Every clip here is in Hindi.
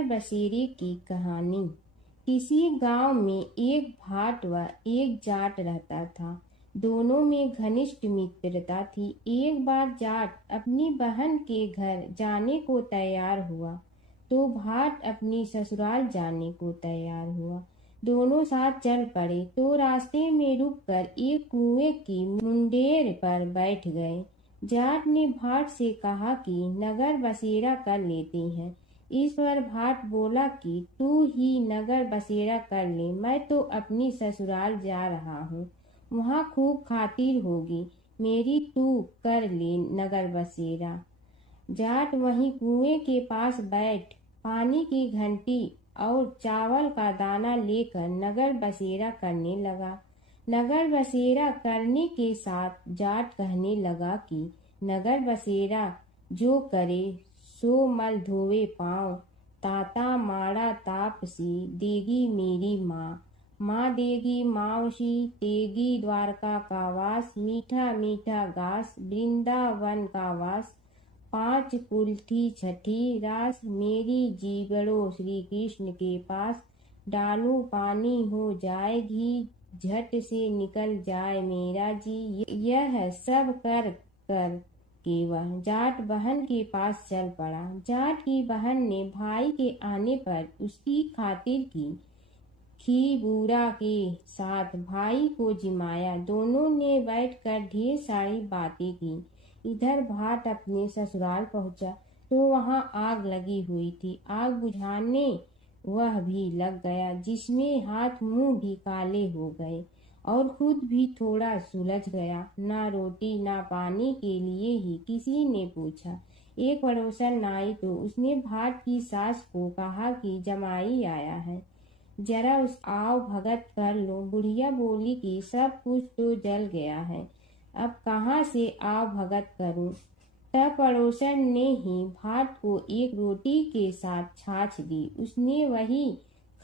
नगर बसेरे की कहानी। किसी गांव में एक भाट व एक जाट रहता था। दोनों में घनिष्ठ मित्रता थी। एक बार जाट अपनी बहन के घर जाने को तैयार हुआ तो भाट अपनी ससुराल जाने को तैयार हुआ। दोनों साथ चल पड़े तो रास्ते में रुककर एक कुएं की मुंडेर पर बैठ गए। जाट ने भाट से कहा कि नगर बसेरा कर लेते हैं। इस पर भाट बोला कि तू ही नगर बसेरा कर ले, मैं तो अपनी ससुराल जा रहा हूँ, वहाँ खूब खातिर होगी मेरी, तू कर ले नगर बसेरा। जाट वहीं कुएं के पास बैठ पानी की घंटी और चावल का दाना लेकर नगर बसेरा करने लगा। नगर बसेरा करने के साथ जाट कहने लगा कि नगर बसेरा जो करे सो मल धोवे पाँव, ताता माड़ा तापसी देगी मेरी माँ, माँ देगी मावशी तेगी द्वारका का वास, मीठा मीठा घास वृंदावन का वास, पाँच कुल्ठी छठी रास मेरी जीवड़ो श्री कृष्ण के पास, डालू पानी हो जाए घी झट से निकल जाए मेरा जी। यह सब कर कर के वह जाट बहन के पास चल पड़ा। जाट की बहन ने भाई के आने पर उसकी खातिर की। खी बूढ़ा के साथ भाई को जिमाया। दोनों ने बैठकर ढेर सारी बातें की। इधर भाट अपने ससुराल पहुंचा तो वहां आग लगी हुई थी। आग बुझाने वह भी लग गया, जिसमें हाथ मुंह भी काले हो गए और खुद भी थोड़ा सुलझ गया। ना रोटी ना पानी के लिए ही किसी ने पूछा। एक पड़ोसन आई तो उसने भाट की सास को कहा कि जमाई आया है, जरा उस आओ भगत कर लो। बुढ़िया बोली कि सब कुछ तो जल गया है, अब कहाँ से आओ भगत करूं। तब पड़ोसन ने ही भाट को एक रोटी के साथ छाछ दी। उसने वही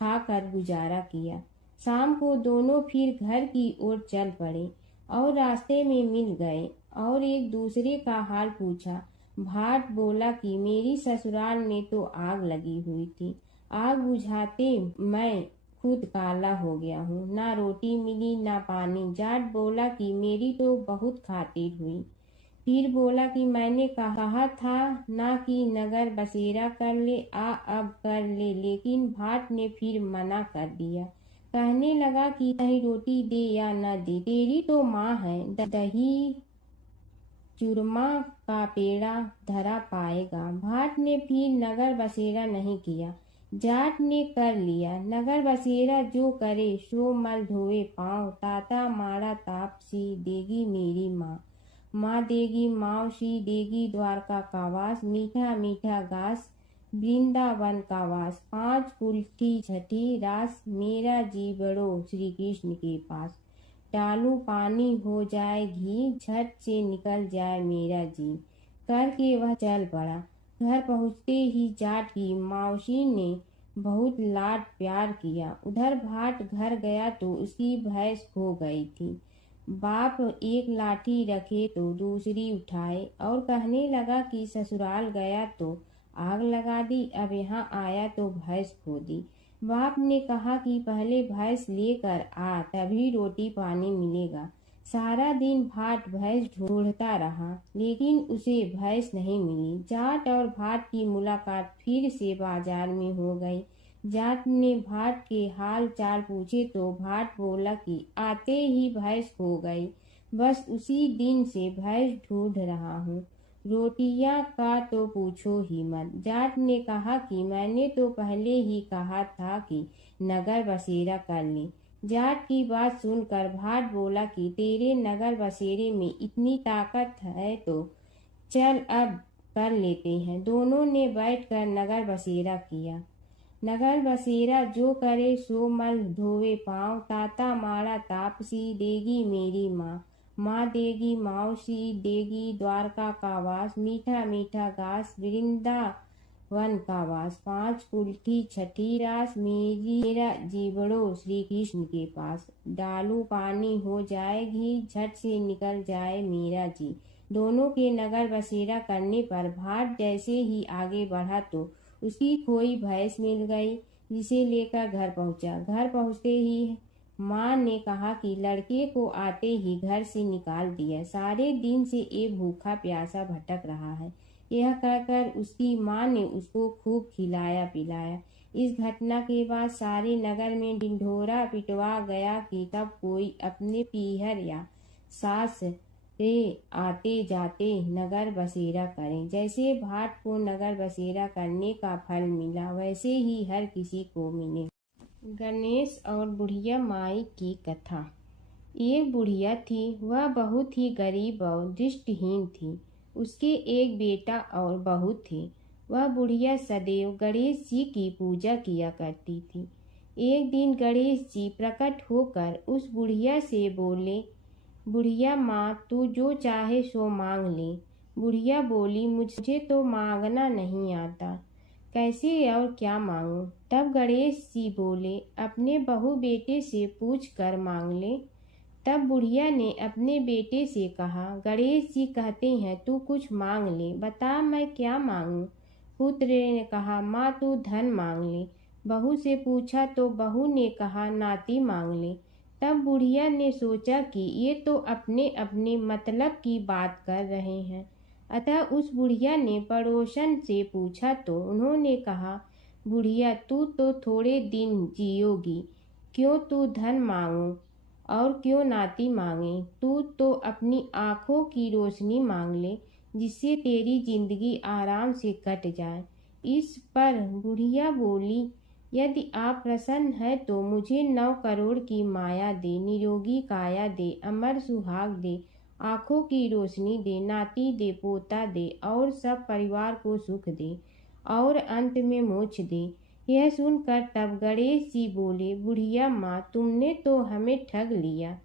खाकर गुजारा किया। शाम को दोनों फिर घर की ओर चल पड़े और रास्ते में मिल गए और एक दूसरे का हाल पूछा। भाट बोला कि मेरी ससुराल में तो आग लगी हुई थी, आग बुझाते मैं खुद काला हो गया हूँ, ना रोटी मिली ना पानी। जाट बोला कि मेरी तो बहुत खातिर हुई। फिर बोला कि मैंने कहा था ना कि नगर बसेरा कर ले, आ अब कर ले, लेकिन भाट ने फिर मना कर दिया। कहने लगा कि चाहे रोटी दे या न दे, तेरी तो माँ है, दही चूरमा का पेड़ा धरा पाएगा। भाट ने फिर नगर बसेरा नहीं किया। जाट ने कर लिया। नगर बसेरा जो करे सो मल धोवे पाँव, ताता माड़ा तापसी देगी मेरी माँ, माँ देगी मावशी देगी द्वारका का वास, मीठा मीठा घास वृंदावन का वास, पाँच कुल्ठी छठी रास मेरा जीवड़ो श्री कृष्ण के पास, डालू पानी हो जाए घी झट से निकल जाए मेरा जी। करके वह चल पड़ा। घर पहुँचते ही जाट की मावशी ने बहुत लाड प्यार किया। उधर भाट घर गया तो उसकी भैंस खो गई थी। बाप एक लाठी रखे तो दूसरी उठाए और कहने लगा कि ससुराल गया तो आग लगा दी, अब यहाँ आया तो भैंस खो दी। बाप ने कहा कि पहले भैंस लेकर आ, तभी रोटी पानी मिलेगा। सारा दिन भाट भैंस ढूंढता रहा, लेकिन उसे भैंस नहीं मिली। जाट और भाट की मुलाकात फिर से बाजार में हो गई। जाट ने भाट के हाल चाल पूछे तो भाट बोला कि आते ही भैंस खो गई, बस उसी दिन से भैंस ढूंढ रहा हूँ। रोटियां का तो पूछो ही मत। जाट ने कहा कि मैंने तो पहले ही कहा था कि नगर बसेरा कर ले। जाट की बात सुनकर भाट बोला कि तेरे नगर बसेरे में इतनी ताकत है तो चल अब कर लेते हैं। दोनों ने बैठकर नगर बसेरा किया। नगर बसेरा जो करे सो मल धोवे पाँव, ताता माड़ा तापसी देगी मेरी माँ, माँ देगी मावशी देगी द्वारका का वास, मीठा मीठा घास वृंदावन का वास, पाँच कुल्ठी छठी रास मेरा जीवड़ो श्री कृष्ण के पास, डालू पानी हो जाए घी झट से निकल जाए मेरा जी। दोनों के नगर बसेरा करने पर भाट जैसे ही आगे बढ़ा तो उसकी खोई भैंस मिल गई, जिसे लेकर घर पहुंचा। घर पहुंचते ही माँ ने कहा कि लड़के को आते ही घर से निकाल दिया, सारे दिन से ये भूखा प्यासा भटक रहा है। यह कहकर उसकी माँ ने उसको खूब खिलाया पिलाया। इस घटना के बाद सारे नगर में ढिंढोरा पिटवा गया कि तब कोई अपने पीहर या सास से आते जाते नगर बसेरा करें। जैसे भाट को नगर बसेरा करने का फल मिला, वैसे ही हर किसी को मिले। गणेश और बुढ़िया माई की कथा। एक बुढ़िया थी, वह बहुत ही गरीब और दृष्टिहीन थी। उसके एक बेटा और बहू थे। वह बुढ़िया सदैव गणेश जी की पूजा किया करती थी। एक दिन गणेश जी प्रकट होकर उस बुढ़िया से बोले, बुढ़िया माँ, तू जो चाहे सो मांग ले। बुढ़िया बोली, मुझे तो मांगना नहीं आता, कैसे और क्या मांगूं? तब गणेश जी बोले, अपने बहू बेटे से पूछ कर मांग ले। तब बुढ़िया ने अपने बेटे से कहा, गणेश जी कहते हैं तू कुछ मांग ले, बता मैं क्या मांगूं? पुत्र ने कहा, माँ तू धन मांग ले। बहू से पूछा तो बहू ने कहा, नाती मांग ले। तब बुढ़िया ने सोचा कि ये तो अपने अपने मतलब की बात कर रहे हैं। अतः उस बुढ़िया ने पड़ोसन से पूछा तो उन्होंने कहा, बुढ़िया तू तो थोड़े दिन जियोगी, क्यों तू धन मांगो और क्यों नाती मांगे? तू तो अपनी आँखों की रोशनी मांग ले, जिससे तेरी जिंदगी आराम से कट जाए। इस पर बुढ़िया बोली, यदि आप प्रसन्न है तो मुझे 9 करोड़ की माया दे, निरोगी काया दे, अमर सुहाग दे, आँखों की रोशनी दे, नाती दे, पोता दे और सब परिवार को सुख दे और अंत में मोक्ष दे। यह सुनकर तब गणेश जी बोले, बुढ़िया माँ, तुमने तो हमें ठग लिया।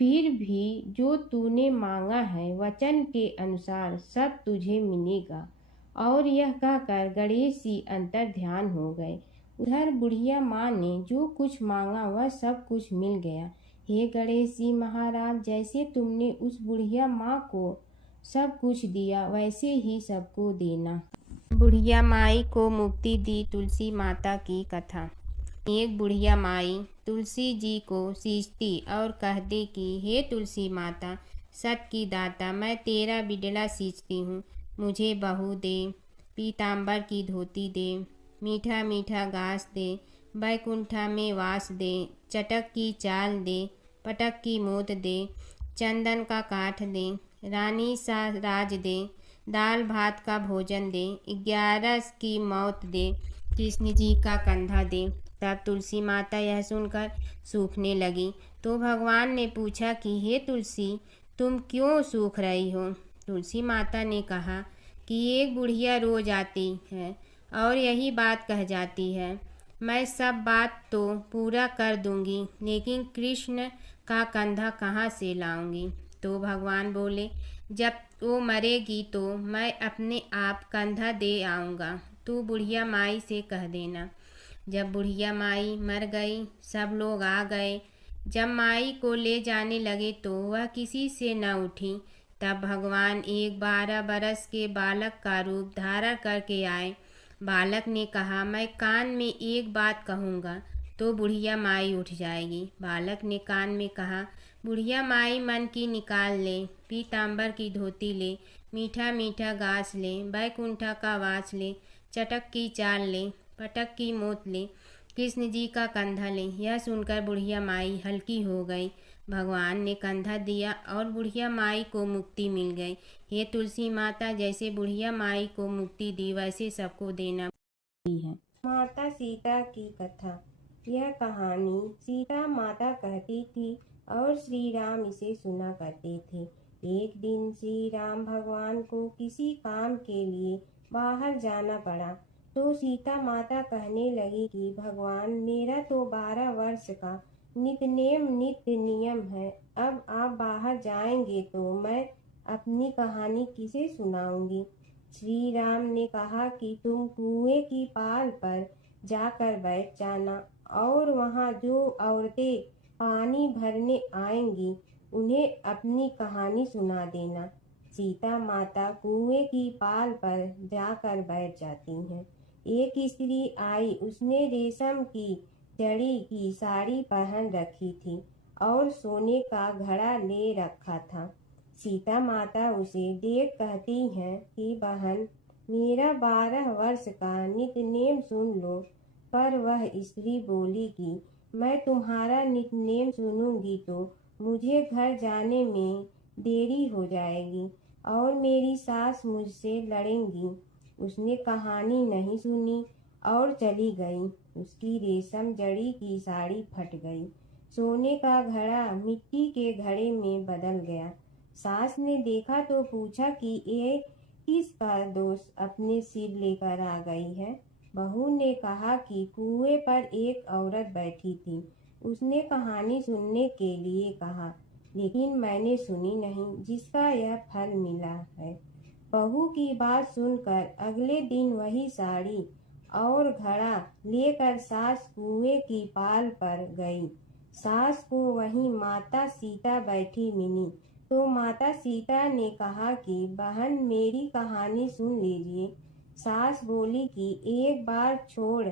फिर भी जो तूने मांगा है वचन के अनुसार सब तुझे मिलेगा। और यह कहकर गणेश जी अंतर ध्यान हो गए। उधर बुढ़िया माँ ने जो कुछ मांगा वह सब कुछ मिल गया। हे गणेश जी महाराज, जैसे तुमने उस बुढ़िया माँ को सब कुछ दिया वैसे ही सबको देना। बुढ़िया माई को मुक्ति दी तुलसी माता की कथा। एक बुढ़िया माई तुलसी जी को सींचती और कहती कि हे तुलसी माता, सत की दाता, मैं तेरा बिडला सींचती हूँ, मुझे बहू दे, पीताम्बर की धोती दे, मीठा मीठा घास दे, बैकुंठा में वास दे, चटक की चाल दे, पटक की मोत दे, चंदन का काठ दे, रानी सा राज दे, दाल भात का भोजन दे, 11 की मौत दे, कृष्ण जी का कंधा दे। तब तुलसी माता यह सुनकर सूखने लगी। तो भगवान ने पूछा कि हे तुलसी, तुम क्यों सूख रही हो? तुलसी माता ने कहा कि एक बुढ़िया रोज आती है और यही बात कह जाती है, मैं सब बात तो पूरा कर दूंगी, लेकिन कृष्ण का कंधा कहाँ से लाऊंगी? तो भगवान बोले, जब वो मरेगी तो मैं अपने आप कंधा दे आऊँगा, तू बुढ़िया माई से कह देना। जब बुढ़िया माई मर गई, सब लोग आ गए। जब माई को ले जाने लगे तो वह किसी से न उठी। तब भगवान एक 12 बरस के बालक का रूप धारण करके आए। बालक ने कहा, मैं कान में एक बात कहूँगा तो बुढ़िया माई उठ जाएगी। बालक ने कान में कहा, बुढ़िया माई मन की निकाल ले, पीताम्बर की धोती ले, मीठा मीठा घास ले, बैकुंठा का वास ले, चटक की चाल ले, पटक की मोत ले, कृष्ण जी का कंधा ले। यह सुनकर बुढ़िया माई हल्की हो गई। भगवान ने कंधा दिया और बुढ़िया माई को मुक्ति मिल गई। हे तुलसी माता, जैसे बुढ़िया माई को मुक्ति दी वैसे सबको देना है। माता सीता की कथा। यह कहानी सीता माता कहती थी और श्री राम इसे सुना करते थे। एक दिन श्री राम भगवान को किसी काम के लिए बाहर जाना पड़ा तो सीता माता कहने लगी कि भगवान, मेरा तो 12 वर्ष का नित्य नियम है, अब आप बाहर जाएंगे तो मैं अपनी कहानी किसे सुनाऊंगी? श्री राम ने कहा कि तुम कुएं की पाल पर जाकर बैठ जाना और वहाँ जो औरतें पानी भरने आएंगी उन्हें अपनी कहानी सुना देना। सीता माता कुएं की पाल पर जाकर बैठ जाती हैं। एक स्त्री आई, उसने रेशम की जड़ी की साड़ी पहन रखी थी और सोने का घड़ा ले रखा था। सीता माता उसे देख कहती हैं कि बहन, मेरा 12 वर्ष का नितनेम सुन लो। पर वह स्त्री बोली कि मैं तुम्हारा नितनेम सुनूंगी तो मुझे घर जाने में देरी हो जाएगी और मेरी सास मुझसे लड़ेंगी। उसने कहानी नहीं सुनी और चली गई। उसकी रेशम जड़ी की साड़ी फट गई। सोने का घड़ा मिट्टी के घड़े में बदल गया। सास ने देखा तो पूछा कि ये किसका दोष अपने सिर लेकर आ गई है। बहू ने कहा कि कुएं पर एक औरत बैठी थी। उसने कहानी सुनने के लिए कहा, लेकिन मैंने सुनी नहीं, जिसका यह फल मिला है। बहू की बात सुनकर अगले दिन वही साड़ी और घड़ा लेकर सास कुएं की पाल पर गई। सास को वहीं माता सीता बैठी मिली तो माता सीता ने कहा कि बहन, मेरी कहानी सुन लीजिए। सास बोली कि एक बार छोड़,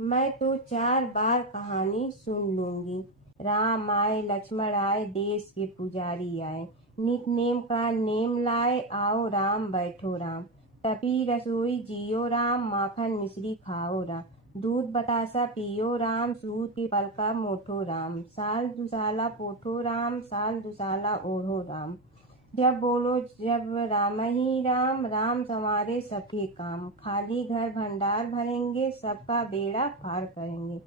मैं तो 4 बार कहानी सुन लूंगी। राम आए लक्ष्मण आए, देश के पुजारी आए, नित नेम का नेम लाए, आओ राम बैठो राम। तपी रसोई जियो राम, माखन मिश्री खाओ राम। दूध बतासा पियो राम, सूत के पलका मोठो राम। साल दुसाला पोठो राम, साल दुसाला ओढ़ो राम। जब बोलो जब राम ही राम, राम संवारे सबके काम। खाली घर भंडार भरेंगे, सबका बेड़ा पार करेंगे।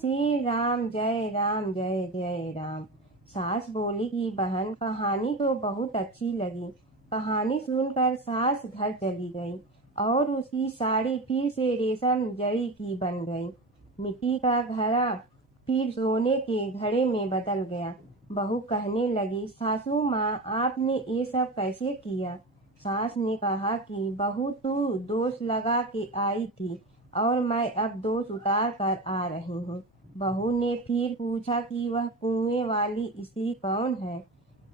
श्री राम जय राम जय जय राम। सास बोली कि बहन, कहानी तो बहुत अच्छी लगी। कहानी सुनकर सास घर चली गई और उसकी साड़ी फिर से रेशम जड़ी की बन गई। मिट्टी का घड़ा फिर सोने के घड़े में बदल गया। बहू कहने लगी, सासू माँ, आपने ये सब कैसे किया? सास ने कहा कि बहू, तू दोष लगा के आई थी और मैं अब दोष उतार कर आ रही हूँ। बहू ने फिर पूछा कि वह कुएं वाली स्त्री कौन है?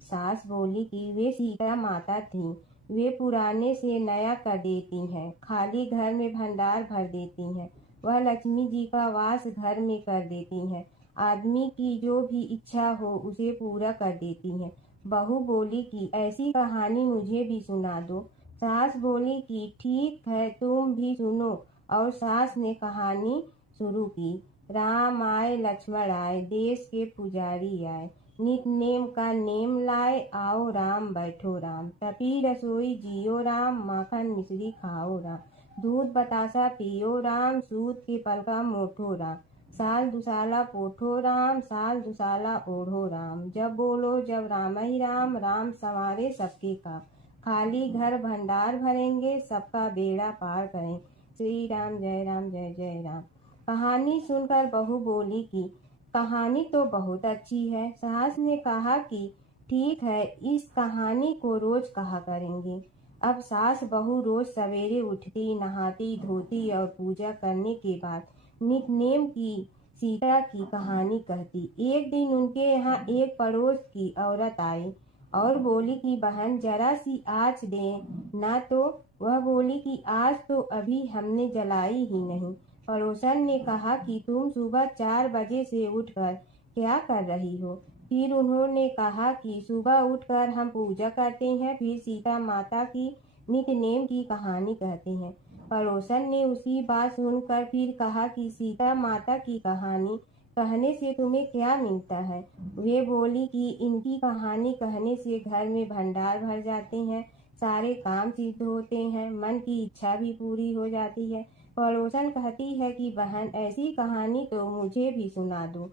सास बोली कि वे सीता माता थी। वे पुराने से नया कर देती हैं, खाली घर में भंडार भर देती हैं। वह लक्ष्मी जी का वास घर में कर देती हैं। आदमी की जो भी इच्छा हो उसे पूरा कर देती हैं। बहू बोली कि ऐसी कहानी मुझे भी सुना दो। सास बोली कि ठीक है, तुम भी सुनो। और सास ने कहानी शुरू की। राम आए लक्ष्मण आए, देश के पुजारी आए, नित नेम का नेम लाए, आओ राम बैठो राम। तपी रसोई जियो राम, माखन मिश्री खाओ राम। दूध बतासा पियो राम, सूत के पलका मोठो राम। साल दुसाला पोठो राम, साल दुसाला ओढ़ो राम। जब बोलो जब राम ही राम, राम संवारे सबके काम। खाली घर भंडार भरेंगे, सबका बेड़ा पार करें। श्री राम जय जय राम। कहानी सुनकर बहू बोली कि कहानी तो बहुत अच्छी है। सास ने कहा कि ठीक है, इस कहानी को रोज कहा करेंगे। अब सास बहू रोज सवेरे उठती, नहाती धोती और पूजा करने के बाद नित नेम की सीता की कहानी कहती। एक दिन उनके यहाँ एक पड़ोस की औरत आई और बोली कि बहन, जरा सी आँच दे ना। तो वह बोली कि आज तो अभी हमने जलाई ही नहीं। पड़ोसन ने कहा कि तुम सुबह 4 बजे से उठकर क्या कर रही हो? फिर उन्होंने कहा कि सुबह उठकर हम पूजा करते हैं, फिर सीता माता की नित नेम की कहानी कहते हैं। पड़ोसन ने उसकी बात सुनकर फिर कहा कि सीता माता की कहानी कहने से तुम्हें क्या मिलता है? वे बोली कि इनकी कहानी कहने से घर में भंडार भर जाते हैं, सारे काम सिद्ध होते हैं, मन की इच्छा भी पूरी हो जाती है। पड़ोसन कहती है कि बहन, ऐसी कहानी तो मुझे भी सुना दो।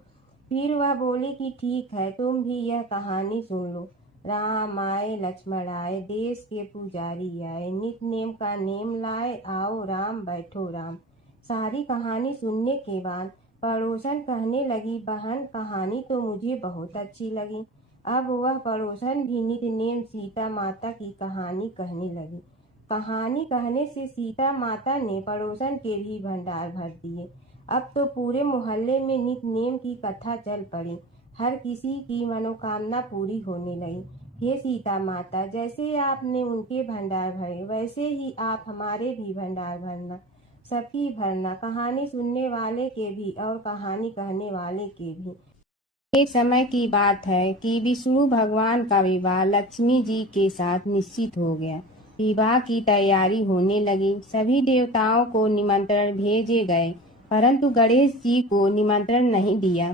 फिर वह बोली कि ठीक है, तुम भी यह कहानी सुन लो। राम आए लक्ष्मण आए, देश के पुजारी आए, नित नेम का नेम लाए, आओ राम बैठो राम। सारी कहानी सुनने के बाद पड़ोसन कहने लगी, बहन, कहानी तो मुझे बहुत अच्छी लगी। अब वह पड़ोसन भी नित नेम सीता माता की कहानी कहने लगी। कहानी कहने से सीता माता ने पड़ोसन के भी भंडार भर दिए। अब तो पूरे मोहल्ले में नित नेम की कथा चल पड़ी। हर किसी की मनोकामना पूरी होने लगी। हे सीता माता, जैसे आपने उनके भंडार भरे, वैसे ही आप हमारे भी भंडार भरना। सबकी भरना, कहानी सुनने वाले के भी और कहानी कहने वाले के भी। एक समय की बात है कि विष्णु भगवान का विवाह लक्ष्मी जी के साथ निश्चित हो गया। विवाह की तैयारी होने लगी। सभी देवताओं को निमंत्रण भेजे गए, परंतु गणेश जी को निमंत्रण नहीं दिया।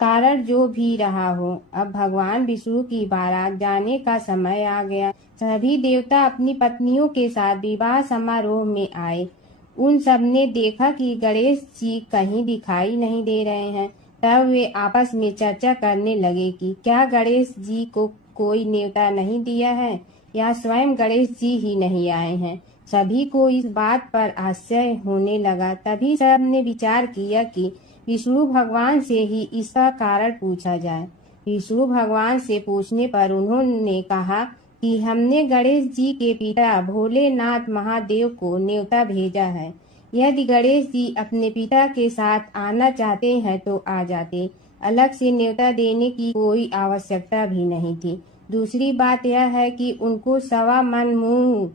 कारण जो भी रहा हो, अब भगवान विष्णु की बारात जाने का समय आ गया। सभी देवता अपनी पत्नियों के साथ विवाह समारोह में आए। उन सब ने देखा कि गणेश जी कहीं दिखाई नहीं दे रहे हैं। तब वे आपस में चर्चा करने लगे कि क्या गणेश जी को कोई न्योता नहीं दिया है या स्वयं गणेश जी ही नहीं आए हैं। सभी को इस बात पर आश्चर्य होने लगा। तभी सब ने विचार किया कि विष्णु भगवान से ही इसका कारण पूछा जाए। विष्णु भगवान से पूछने पर उन्होंने कहा कि हमने गणेश जी के पिता भोलेनाथ महादेव को न्योता भेजा है। यदि गणेश जी अपने पिता के साथ आना चाहते हैं तो आ जाते। अलग से न्योता देने की कोई आवश्यकता भी नहीं थी। दूसरी बात यह है कि उनको 1.25 मन मूंग,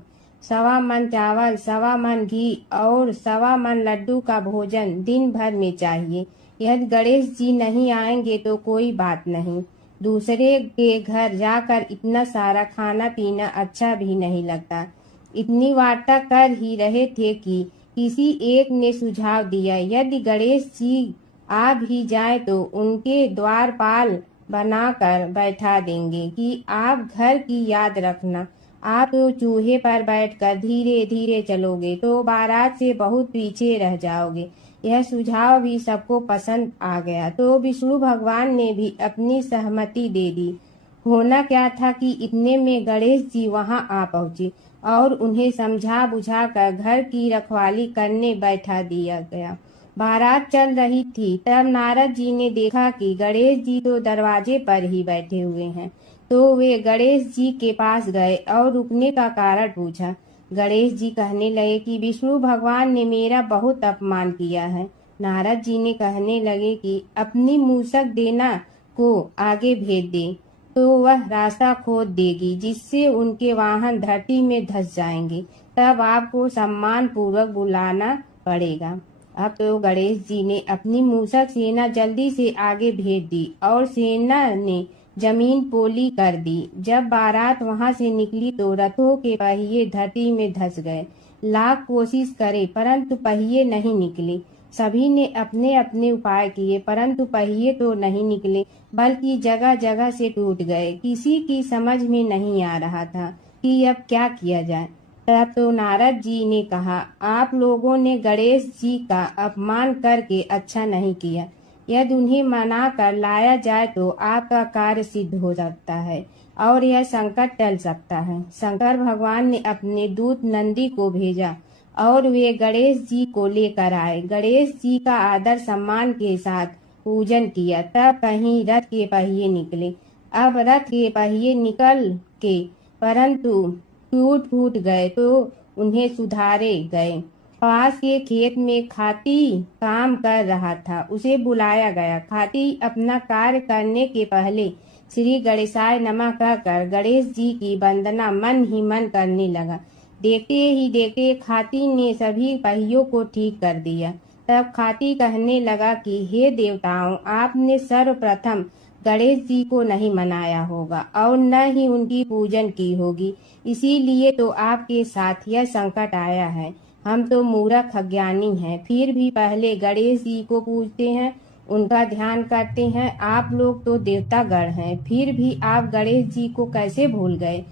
1.25 मन चावल, 1.25 मन घी और 1.25 मन लड्डू का भोजन दिन भर में चाहिए। यदि गणेश जी नहीं आएंगे तो कोई बात नहीं। दूसरे के घर जाकर इतना सारा खाना पीना अच्छा भी नहीं लगता। इतनी वार्ता कर ही रहे थे कि किसी एक ने सुझाव दिया, यदि गणेश जी आ भी जाए तो उनके द्वारपाल बनाकर बैठा देंगे कि आप घर की याद रखना। आप तो चूहे पर बैठकर धीरे धीरे चलोगे तो बारात से बहुत पीछे रह जाओगे। यह सुझाव भी सबको पसंद आ गया तो विष्णु भगवान ने भी अपनी सहमति दे दी। होना क्या था कि इतने में गणेश जी वहां आ पहुंचे और उन्हें समझा बुझा कर घर की रखवाली करने बैठा दिया गया। बारात चल रही थी, तब नारद जी ने देखा कि गणेश जी तो दरवाजे पर ही बैठे हुए हैं। तो वे गणेश जी के पास गए और रुकने का कारण पूछा। गणेश जी कहने लगे कि विष्णु भगवान ने मेरा बहुत अपमान किया है। नारद जी ने कहने लगे कि अपनी मूसक देना को आगे भेज दे तो वह रास्ता खोद देगी, जिससे उनके वाहन धरती में धंस जाएंगे। तब आपको सम्मान पूर्वक बुलाना पड़ेगा। अब तो गणेश जी ने अपनी मूसक सेना जल्दी से आगे भेज दी और सेना ने जमीन पोली कर दी। जब बारात वहां से निकली तो रथों के पहिए धरती में धंस गए। लाख कोशिश करे परंतु पहिए नहीं निकले। सभी ने अपने अपने उपाय किए परंतु पहिए तो नहीं निकले, बल्कि जगह जगह से टूट गए। किसी की समझ में नहीं आ रहा था कि अब क्या किया जाए। तब तो नारद जी ने कहा, आप लोगों ने गणेश जी का अपमान करके अच्छा नहीं किया। यदि उन्हें मना कर लाया जाए तो आपका कार्य सिद्ध हो सकता है और यह संकट टल सकता है। शंकर भगवान ने अपने दूत नंदी को भेजा और वे गणेश जी को लेकर आए। गणेश जी का आदर सम्मान के साथ पूजन किया। तब कहीं रथ के पहिए निकले। अब रथ के पहिए निकल के परंतु टूट फूट गए तो उन्हें सुधारे गए। पास के खेत में खाती काम कर रहा था, उसे बुलाया गया। खाती अपना कार्य करने के पहले श्री गणेशाय नमः कहकर गणेश जी की वंदना मन ही मन करने लगा। देखते ही देखते खाती ने सभी पहियों को ठीक कर दिया। तब खाती कहने लगा कि हे देवताओं, आपने सर्वप्रथम गणेश जी को नहीं मनाया होगा और न ही उनकी पूजन की होगी, इसीलिए तो आपके साथ यह संकट आया है। हम तो मूर्ख अज्ञानी हैं, फिर भी पहले गणेश जी को पूजते हैं, उनका ध्यान करते हैं। आप लोग तो देवतागण हैं, फिर भी आप गणेश जी को कैसे भूल गए।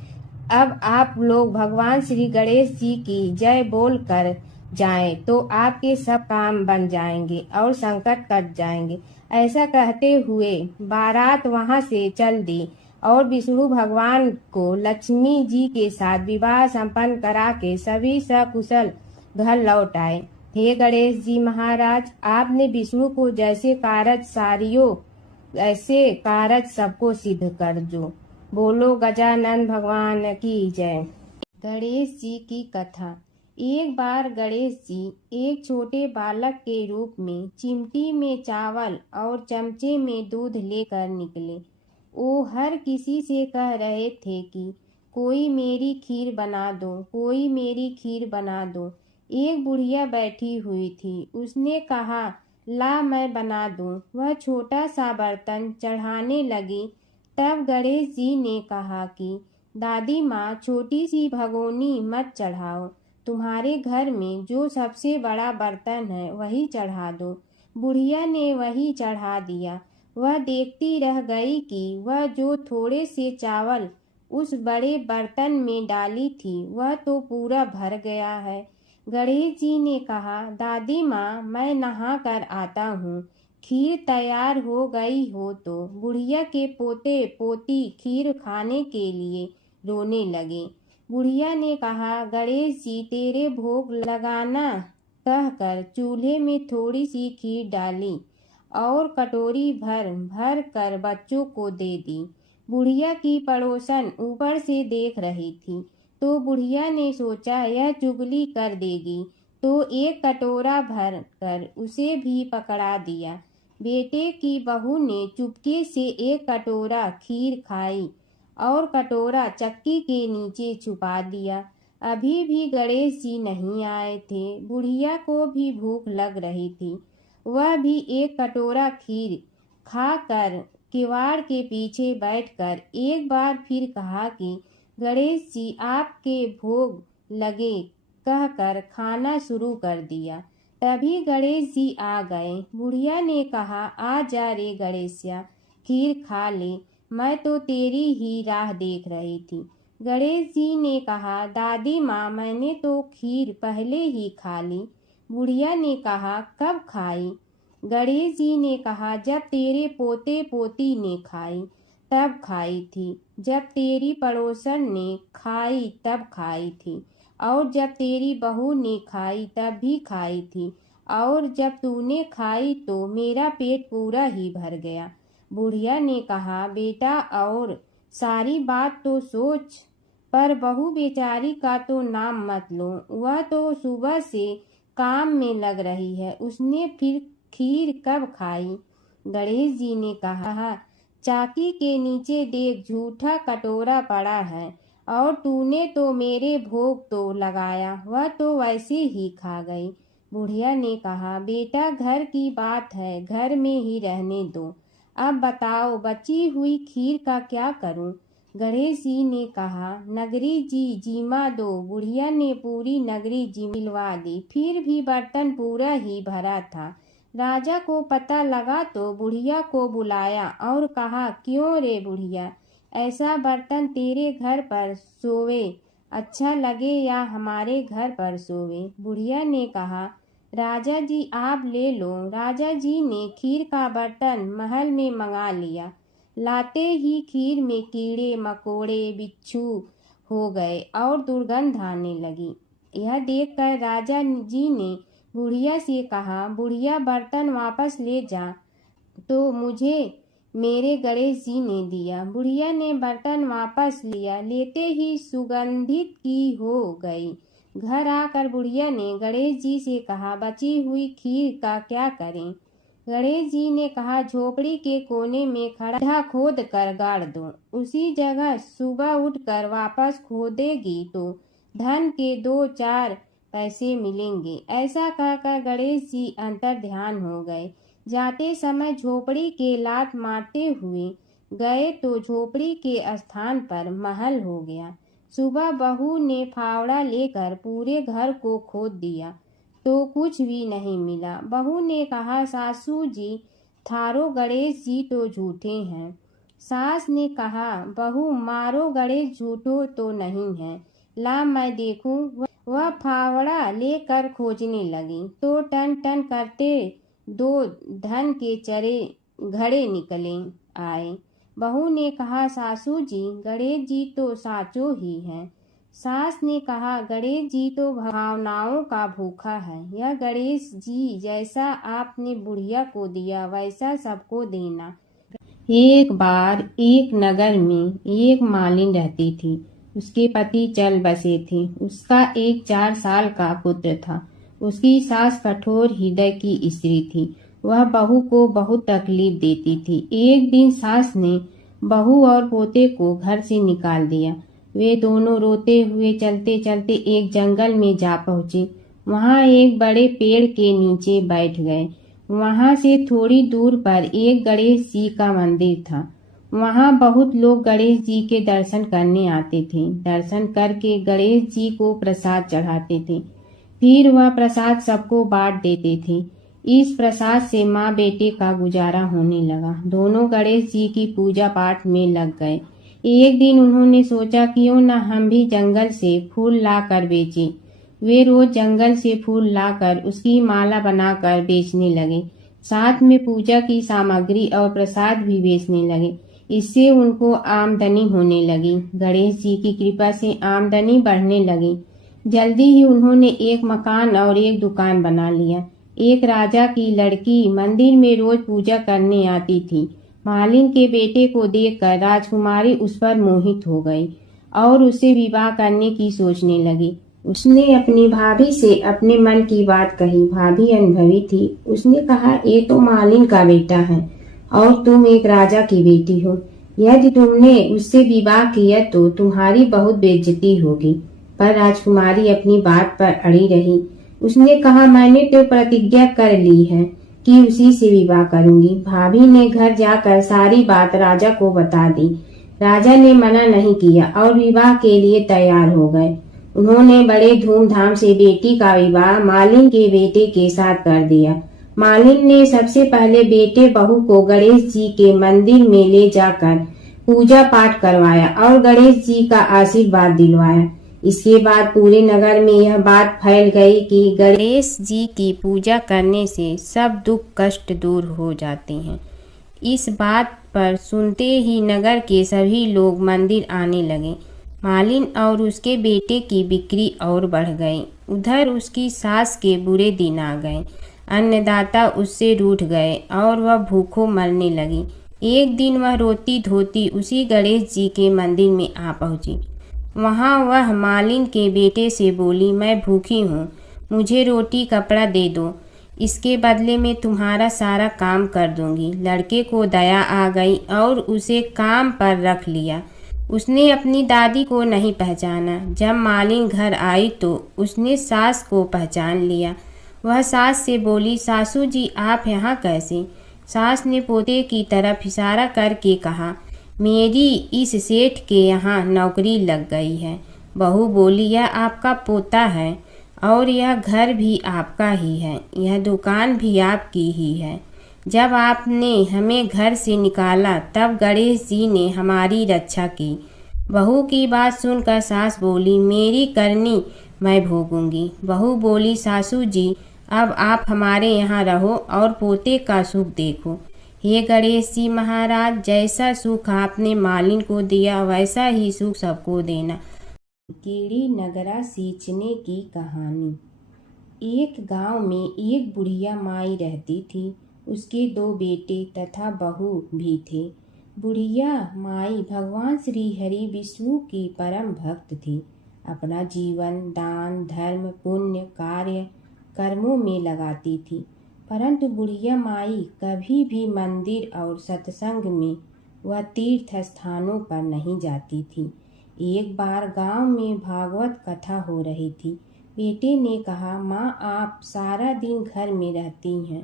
अब आप लोग भगवान श्री गणेश जी की जय बोल कर जाएं तो आपके सब काम बन जाएंगे और संकट कट जाएंगे। ऐसा कहते हुए बारात वहां से चल दी और विष्णु भगवान को लक्ष्मी जी के साथ विवाह संपन्न करा के सभी सकुशल घर लौट आए। हे गणेश जी महाराज, आपने विष्णु को जैसे कारज सारियो ऐसे कारज सबको सिद्ध कर जो। बोलो गजानन भगवान की जय। गणेश जी की कथा। एक बार गणेश जी एक छोटे बालक के रूप में चिमटी में चावल और चमचे में दूध लेकर निकले। वो हर किसी से कह रहे थे कि कोई मेरी खीर बना दो, कोई मेरी खीर बना दो। एक बुढ़िया बैठी हुई थी। उसने कहा, ला मैं बना दूं। वह छोटा सा बर्तन चढ़ाने लगी। तब गणेश जी ने कहा कि दादी माँ, छोटी सी भगोनी मत चढ़ाओ, तुम्हारे घर में जो सबसे बड़ा बर्तन है वही चढ़ा दो। बुढ़िया ने वही चढ़ा दिया। वह देखती रह गई कि वह जो थोड़े से चावल उस बड़े बर्तन में डाली थी वह तो पूरा भर गया है। गणेश जी ने कहा, दादी माँ, मैं नहा कर आता हूँ। खीर तैयार हो गई हो तो बुढ़िया के पोते पोती खीर खाने के लिए रोने लगे। बुढ़िया ने कहा, गणेश जी, तेरे भोग लगाना कहकर चूल्हे में थोड़ी सी खीर डाली और कटोरी भर भर कर बच्चों को दे दी। बुढ़िया की पड़ोसन ऊपर से देख रही थी, तो बुढ़िया ने सोचा यह चुगली कर देगी, तो एक कटोरा भर कर उसे भी पकड़ा दिया। बेटे की बहू ने चुपके से एक कटोरा खीर खाई और कटोरा चक्की के नीचे छुपा दिया। अभी भी गणेश जी नहीं आए थे। बुढ़िया को भी भूख लग रही थी। वह भी एक कटोरा खीर खाकर किवाड़ के पीछे बैठकर एक बार फिर कहा कि गणेश जी, आपके भोग लगे कहकर खाना शुरू कर दिया। तभी गणेश जी आ गए। बुढ़िया ने कहा, आ जा रे गणेशिया, खीर खा ले, मैं तो तेरी ही राह देख रही थी। गणेश जी ने कहा, दादी माँ, मैंने तो खीर पहले ही खा ली। बुढ़िया ने कहा, कब खाई? गणेश जी ने कहा, जब तेरे पोते पोती ने खाई तब खाई थी, जब तेरी पड़ोसन ने खाई तब खाई थी, और जब तेरी बहू ने खाई तब भी खाई थी, और जब तूने खाई तो मेरा पेट पूरा ही भर गया। बुढ़िया ने कहा, बेटा, और सारी बात तो सोच, पर बहू बेचारी का तो नाम मत लो। वह तो सुबह से काम में लग रही है, उसने फिर खीर कब खाई? गणेश जी ने कहा, चाकी के नीचे देख, झूठा कटोरा पड़ा है, और तूने तो मेरे भोग तो लगाया, वह तो वैसे ही खा गई। बुढ़िया ने कहा, बेटा, घर की बात है, घर में ही रहने दो। अब बताओ, बची हुई खीर का क्या करूं? गणेश जी ने कहा, नगरी जी जिमा दो। बुढ़िया ने पूरी नगरी जिलवा दी। फिर भी बर्तन पूरा ही भरा था। राजा को पता लगा तो बुढ़िया को बुलाया और कहा, क्यों रे बुढ़िया, ऐसा बर्तन तेरे घर पर सोवे अच्छा लगे या हमारे घर पर सोवे? बुढ़िया ने कहा, राजा जी, आप ले लो। राजा जी ने खीर का बर्तन महल में मंगा लिया। लाते ही खीर में कीड़े मकोड़े बिच्छू हो गए और दुर्गंध आने लगी। यह देखकर राजा जी ने बुढ़िया से कहा, बुढ़िया, बर्तन वापस ले जा। तो मुझे मेरे गणेश जी ने दिया। बुढ़िया ने बर्तन वापस लिया। लेते ही सुगंधित की हो गई। घर आकर बुढ़िया ने गणेश जी से कहा, बची हुई खीर का क्या करें? गणेश जी ने कहा, झोपड़ी के कोने में खड्डा खोद कर गाड़ दो। उसी जगह सुबह उठकर वापस खोदेगी तो धन के 2-4 पैसे मिलेंगे। ऐसा कहकर गणेश जी अंतर ध्यान हो गए। जाते समय झोपड़ी के लात मारते हुए गए तो झोपड़ी के स्थान पर महल हो गया। सुबह बहू ने फावड़ा लेकर पूरे घर को खोद दिया तो कुछ भी नहीं मिला। बहू ने कहा, सासू जी, थारो गणेश जी तो झूठे हैं। सास ने कहा, बहू, मारो गणेश झूठो तो नहीं है, ला मैं देखूं। वह फावड़ा लेकर खोजने लगी तो टन टन करते 2 धन के चरे घड़े निकले आए। बहू ने कहा, सासू जी, गणेश जी तो साचो ही हैं। सास ने कहा, गणेश जी तो भावनाओं का भूखा है। यह गणेश जी जैसा आपने बुढ़िया को दिया वैसा सबको देना। एक बार एक नगर में एक मालिन रहती थी। उसके पति चल बसे थे। उसका एक 4 साल का पुत्र था। उसकी सास कठोर हृदय की स्त्री थी। वह बहू को बहुत तकलीफ देती थी। एक दिन सास ने बहू और पोते को घर से निकाल दिया। वे दोनों रोते हुए चलते चलते एक जंगल में जा पहुंचे। वहाँ एक बड़े पेड़ के नीचे बैठ गए। वहाँ से थोड़ी दूर पर एक गणेश जी का मंदिर था। वहाँ बहुत लोग गणेश जी के दर्शन करने आते थे। दर्शन करके गणेश जी को प्रसाद चढ़ाते थे। फिर वह प्रसाद सबको बांट देते थे। इस प्रसाद से माँ बेटे का गुजारा होने लगा। दोनों गणेश जी की पूजा पाठ में लग गए। एक दिन उन्होंने सोचा क्यों न हम भी जंगल से फूल ला कर बेचें। वे रोज जंगल से फूल लाकर उसकी माला बनाकर बेचने लगे। साथ में पूजा की सामग्री और प्रसाद भी बेचने लगे। इससे उनको आमदनी होने लगी। गणेश जी की कृपा से आमदनी बढ़ने लगी। जल्दी ही उन्होंने एक मकान और एक दुकान बना लिया। एक राजा की लड़की मंदिर में रोज पूजा करने आती थी। मालिन के बेटे को देखकर राजकुमारी उस पर मोहित हो गई और उससे विवाह करने की सोचने लगी। उसने अपनी भाभी से अपने मन की बात कही। भाभी अनुभवी थी। उसने कहा, ये तो मालिन का बेटा है और तुम एक राजा की बेटी हो। यदि तुमने उससे विवाह किया तो तुम्हारी बहुत बेइज्जती होगी। पर राजकुमारी अपनी बात पर अड़ी रही। उसने कहा, मैंने तो प्रतिज्ञा कर ली है कि उसी से विवाह करूंगी। भाभी ने घर जाकर सारी बात राजा को बता दी। राजा ने मना नहीं किया और विवाह के लिए तैयार हो गए। उन्होंने बड़े धूमधाम से बेटी का विवाह मालिन के बेटे के साथ कर दिया। मालिन ने सबसे पहले बेटे बहू को गणेश जी के मंदिर में ले जाकर पूजा पाठ करवाया और गणेश जी का आशीर्वाद दिलवाया। इसके बाद पूरे नगर में यह बात फैल गई कि गणेश जी की पूजा करने से सब दुख कष्ट दूर हो जाते हैं। इस बात पर सुनते ही नगर के सभी लोग मंदिर आने लगे। मालिन और उसके बेटे की बिक्री और बढ़ गई। उधर उसकी सास के बुरे दिन आ गए। अन्नदाता उससे रूठ गए और वह भूखों मरने लगी। एक दिन वह रोती धोती उसी गणेश जी के मंदिर में आ पहुंची। वहां वह मालिन के बेटे से बोली, मैं भूखी हूँ, मुझे रोटी कपड़ा दे दो, इसके बदले में तुम्हारा सारा काम कर दूंगी। लड़के को दया आ गई और उसे काम पर रख लिया। उसने अपनी दादी को नहीं पहचाना। जब मालिन घर आई तो उसने सास को पहचान लिया। वह सास से बोली, सासू जी आप यहाँ कैसे? सास ने पोते की तरफ इशारा करके कहा, मेरी इस सेठ के यहाँ नौकरी लग गई है। बहू बोली, यह आपका पोता है और यह घर भी आपका ही है, यह दुकान भी आपकी ही है। जब आपने हमें घर से निकाला तब गणेश जी ने हमारी रक्षा की। बहू की बात सुनकर सास बोली, मेरी करनी मैं भोगूंगी। बहू बोली, सासू जी अब आप हमारे यहाँ रहो और पोते का सुख देखो। हे गणेश जी महाराज, जैसा सुख आपने मालिन को दिया वैसा ही सुख सबको देना। कीड़ी नगरा सींचने की कहानी। एक गांव में एक बुढ़िया माई रहती थी। उसके दो बेटे तथा बहू भी थे। बुढ़िया माई भगवान श्री हरि विष्णु की परम भक्त थी। अपना जीवन दान धर्म पुण्य कार्य कर्मों में लगाती थी। परंतु बुढ़िया माई कभी भी मंदिर और सत्संग में व तीर्थ स्थानों पर नहीं जाती थी। एक बार गांव में भागवत कथा हो रही थी। बेटे ने कहा, माँ आप सारा दिन घर में रहती हैं,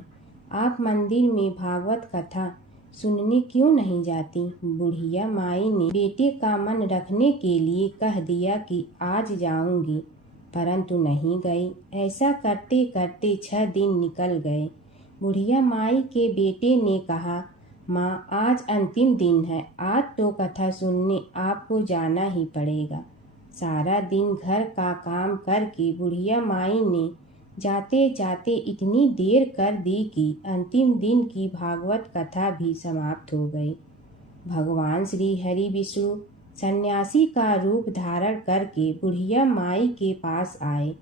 आप मंदिर में भागवत कथा सुनने क्यों नहीं जाती? बुढ़िया माई ने बेटे का मन रखने के लिए कह दिया कि आज जाऊंगी, परंतु नहीं गई। ऐसा करते करते 6 दिन निकल गए। बुढ़िया माई के बेटे ने कहा, माँ आज अंतिम दिन है, आज तो कथा सुनने आपको जाना ही पड़ेगा। सारा दिन घर का काम करके बुढ़िया माई ने जाते जाते इतनी देर कर दी कि अंतिम दिन की भागवत कथा भी समाप्त हो गई। भगवान श्री हरि विष्णु सन्यासी का रूप धारण करके बुढ़िया माई के पास आए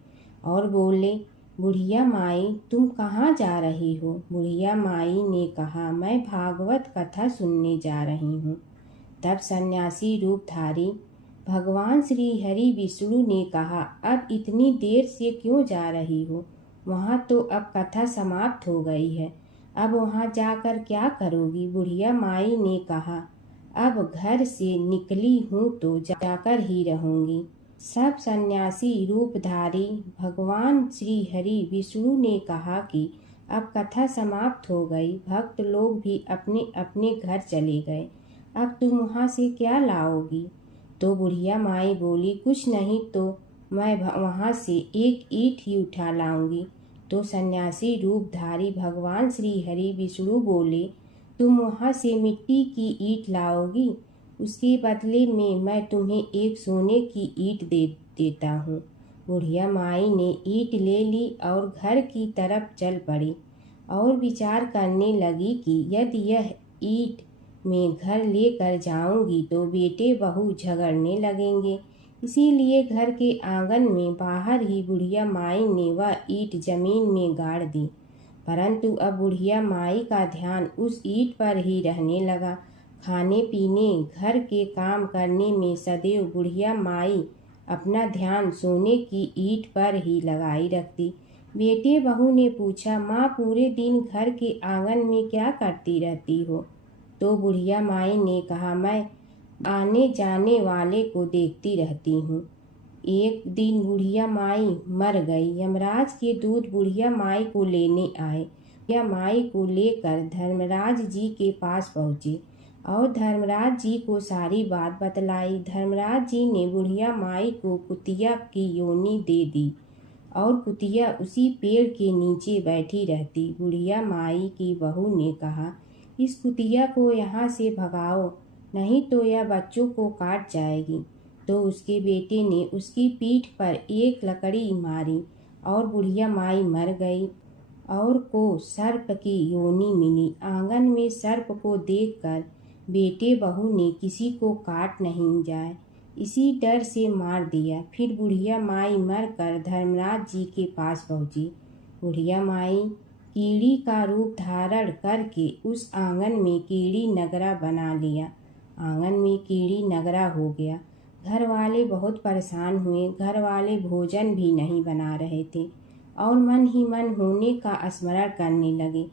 और बोले, बुढ़िया माई तुम कहाँ जा रही हो? बुढ़िया माई ने कहा, मैं भागवत कथा सुनने जा रही हूँ। तब सन्यासी रूपधारी भगवान श्री हरि विष्णु ने कहा, अब इतनी देर से क्यों जा रही हो? वहाँ तो अब कथा समाप्त हो गई है, अब वहाँ जाकर क्या करोगी? बुढ़िया माई ने कहा, अब घर से निकली हूँ तो जाकर ही रहूँगी। सब सन्यासी रूपधारी भगवान श्री हरि विष्णु ने कहा कि अब कथा समाप्त हो गई। भक्त लोग भी अपने अपने घर चले गए। अब तुम वहाँ से क्या लाओगी? तो बुढ़िया माई बोली, कुछ नहीं तो मैं वहाँ से एक ईंट ही उठा लाऊंगी। तो सन्यासी रूपधारी भगवान श्री हरि विष्णु बोले, तुम वहाँ से मिट्टी की ईंट लाओगी, उसके बदले में मैं तुम्हें एक सोने की ईंट देता हूँ। बुढ़िया माई ने ईंट ले ली और घर की तरफ चल पड़ी और विचार करने लगी कि यदि यह ईंट मैं घर लेकर जाऊंगी तो बेटे बहू झगड़ने लगेंगे। इसीलिए घर के आंगन में बाहर ही बुढ़िया माई ने वह ईंट जमीन में गाड़ दी। परंतु अब बुढ़िया माई का ध्यान उस ईंट पर ही रहने लगा। खाने पीने घर के काम करने में सदैव बुढ़िया माई अपना ध्यान सोने की ईंट पर ही लगाई रखती। बेटे बहू ने पूछा, माँ पूरे दिन घर के आंगन में क्या करती रहती हो? तो बुढ़िया माई ने कहा, मैं आने जाने वाले को देखती रहती हूँ। एक दिन बुढ़िया माई मर गई। यमराज के दूत बुढ़िया माई को लेने आए। बुढ़िया माई को लेकर धर्मराज जी के पास पहुँचे और धर्मराज जी को सारी बात बतलाई। धर्मराज जी ने बुढ़िया माई को कुतिया की योनि दे दी और कुतिया उसी पेड़ के नीचे बैठी रहती। बुढ़िया माई की बहू ने कहा, इस कुतिया को यहाँ से भगाओ, नहीं तो यह बच्चों को काट जाएगी। तो उसके बेटे ने उसकी पीठ पर एक लकड़ी मारी और बुढ़िया माई मर गई और को सर्प की योनि मिली। आंगन में सर्प को देखकर बेटे बहू ने किसी को काट नहीं जाए इसी डर से मार दिया। फिर बुढ़िया माई मरकर धर्मराज जी के पास पहुंची। बुढ़िया माई कीड़ी का रूप धारण करके उस आंगन में कीड़ी नगरा बना लिया। आंगन में कीड़ी नगरा हो गया। घर वाले बहुत परेशान हुए। घर वाले भोजन भी नहीं बना रहे थे और मन ही मन होने का स्मरण करने लगे।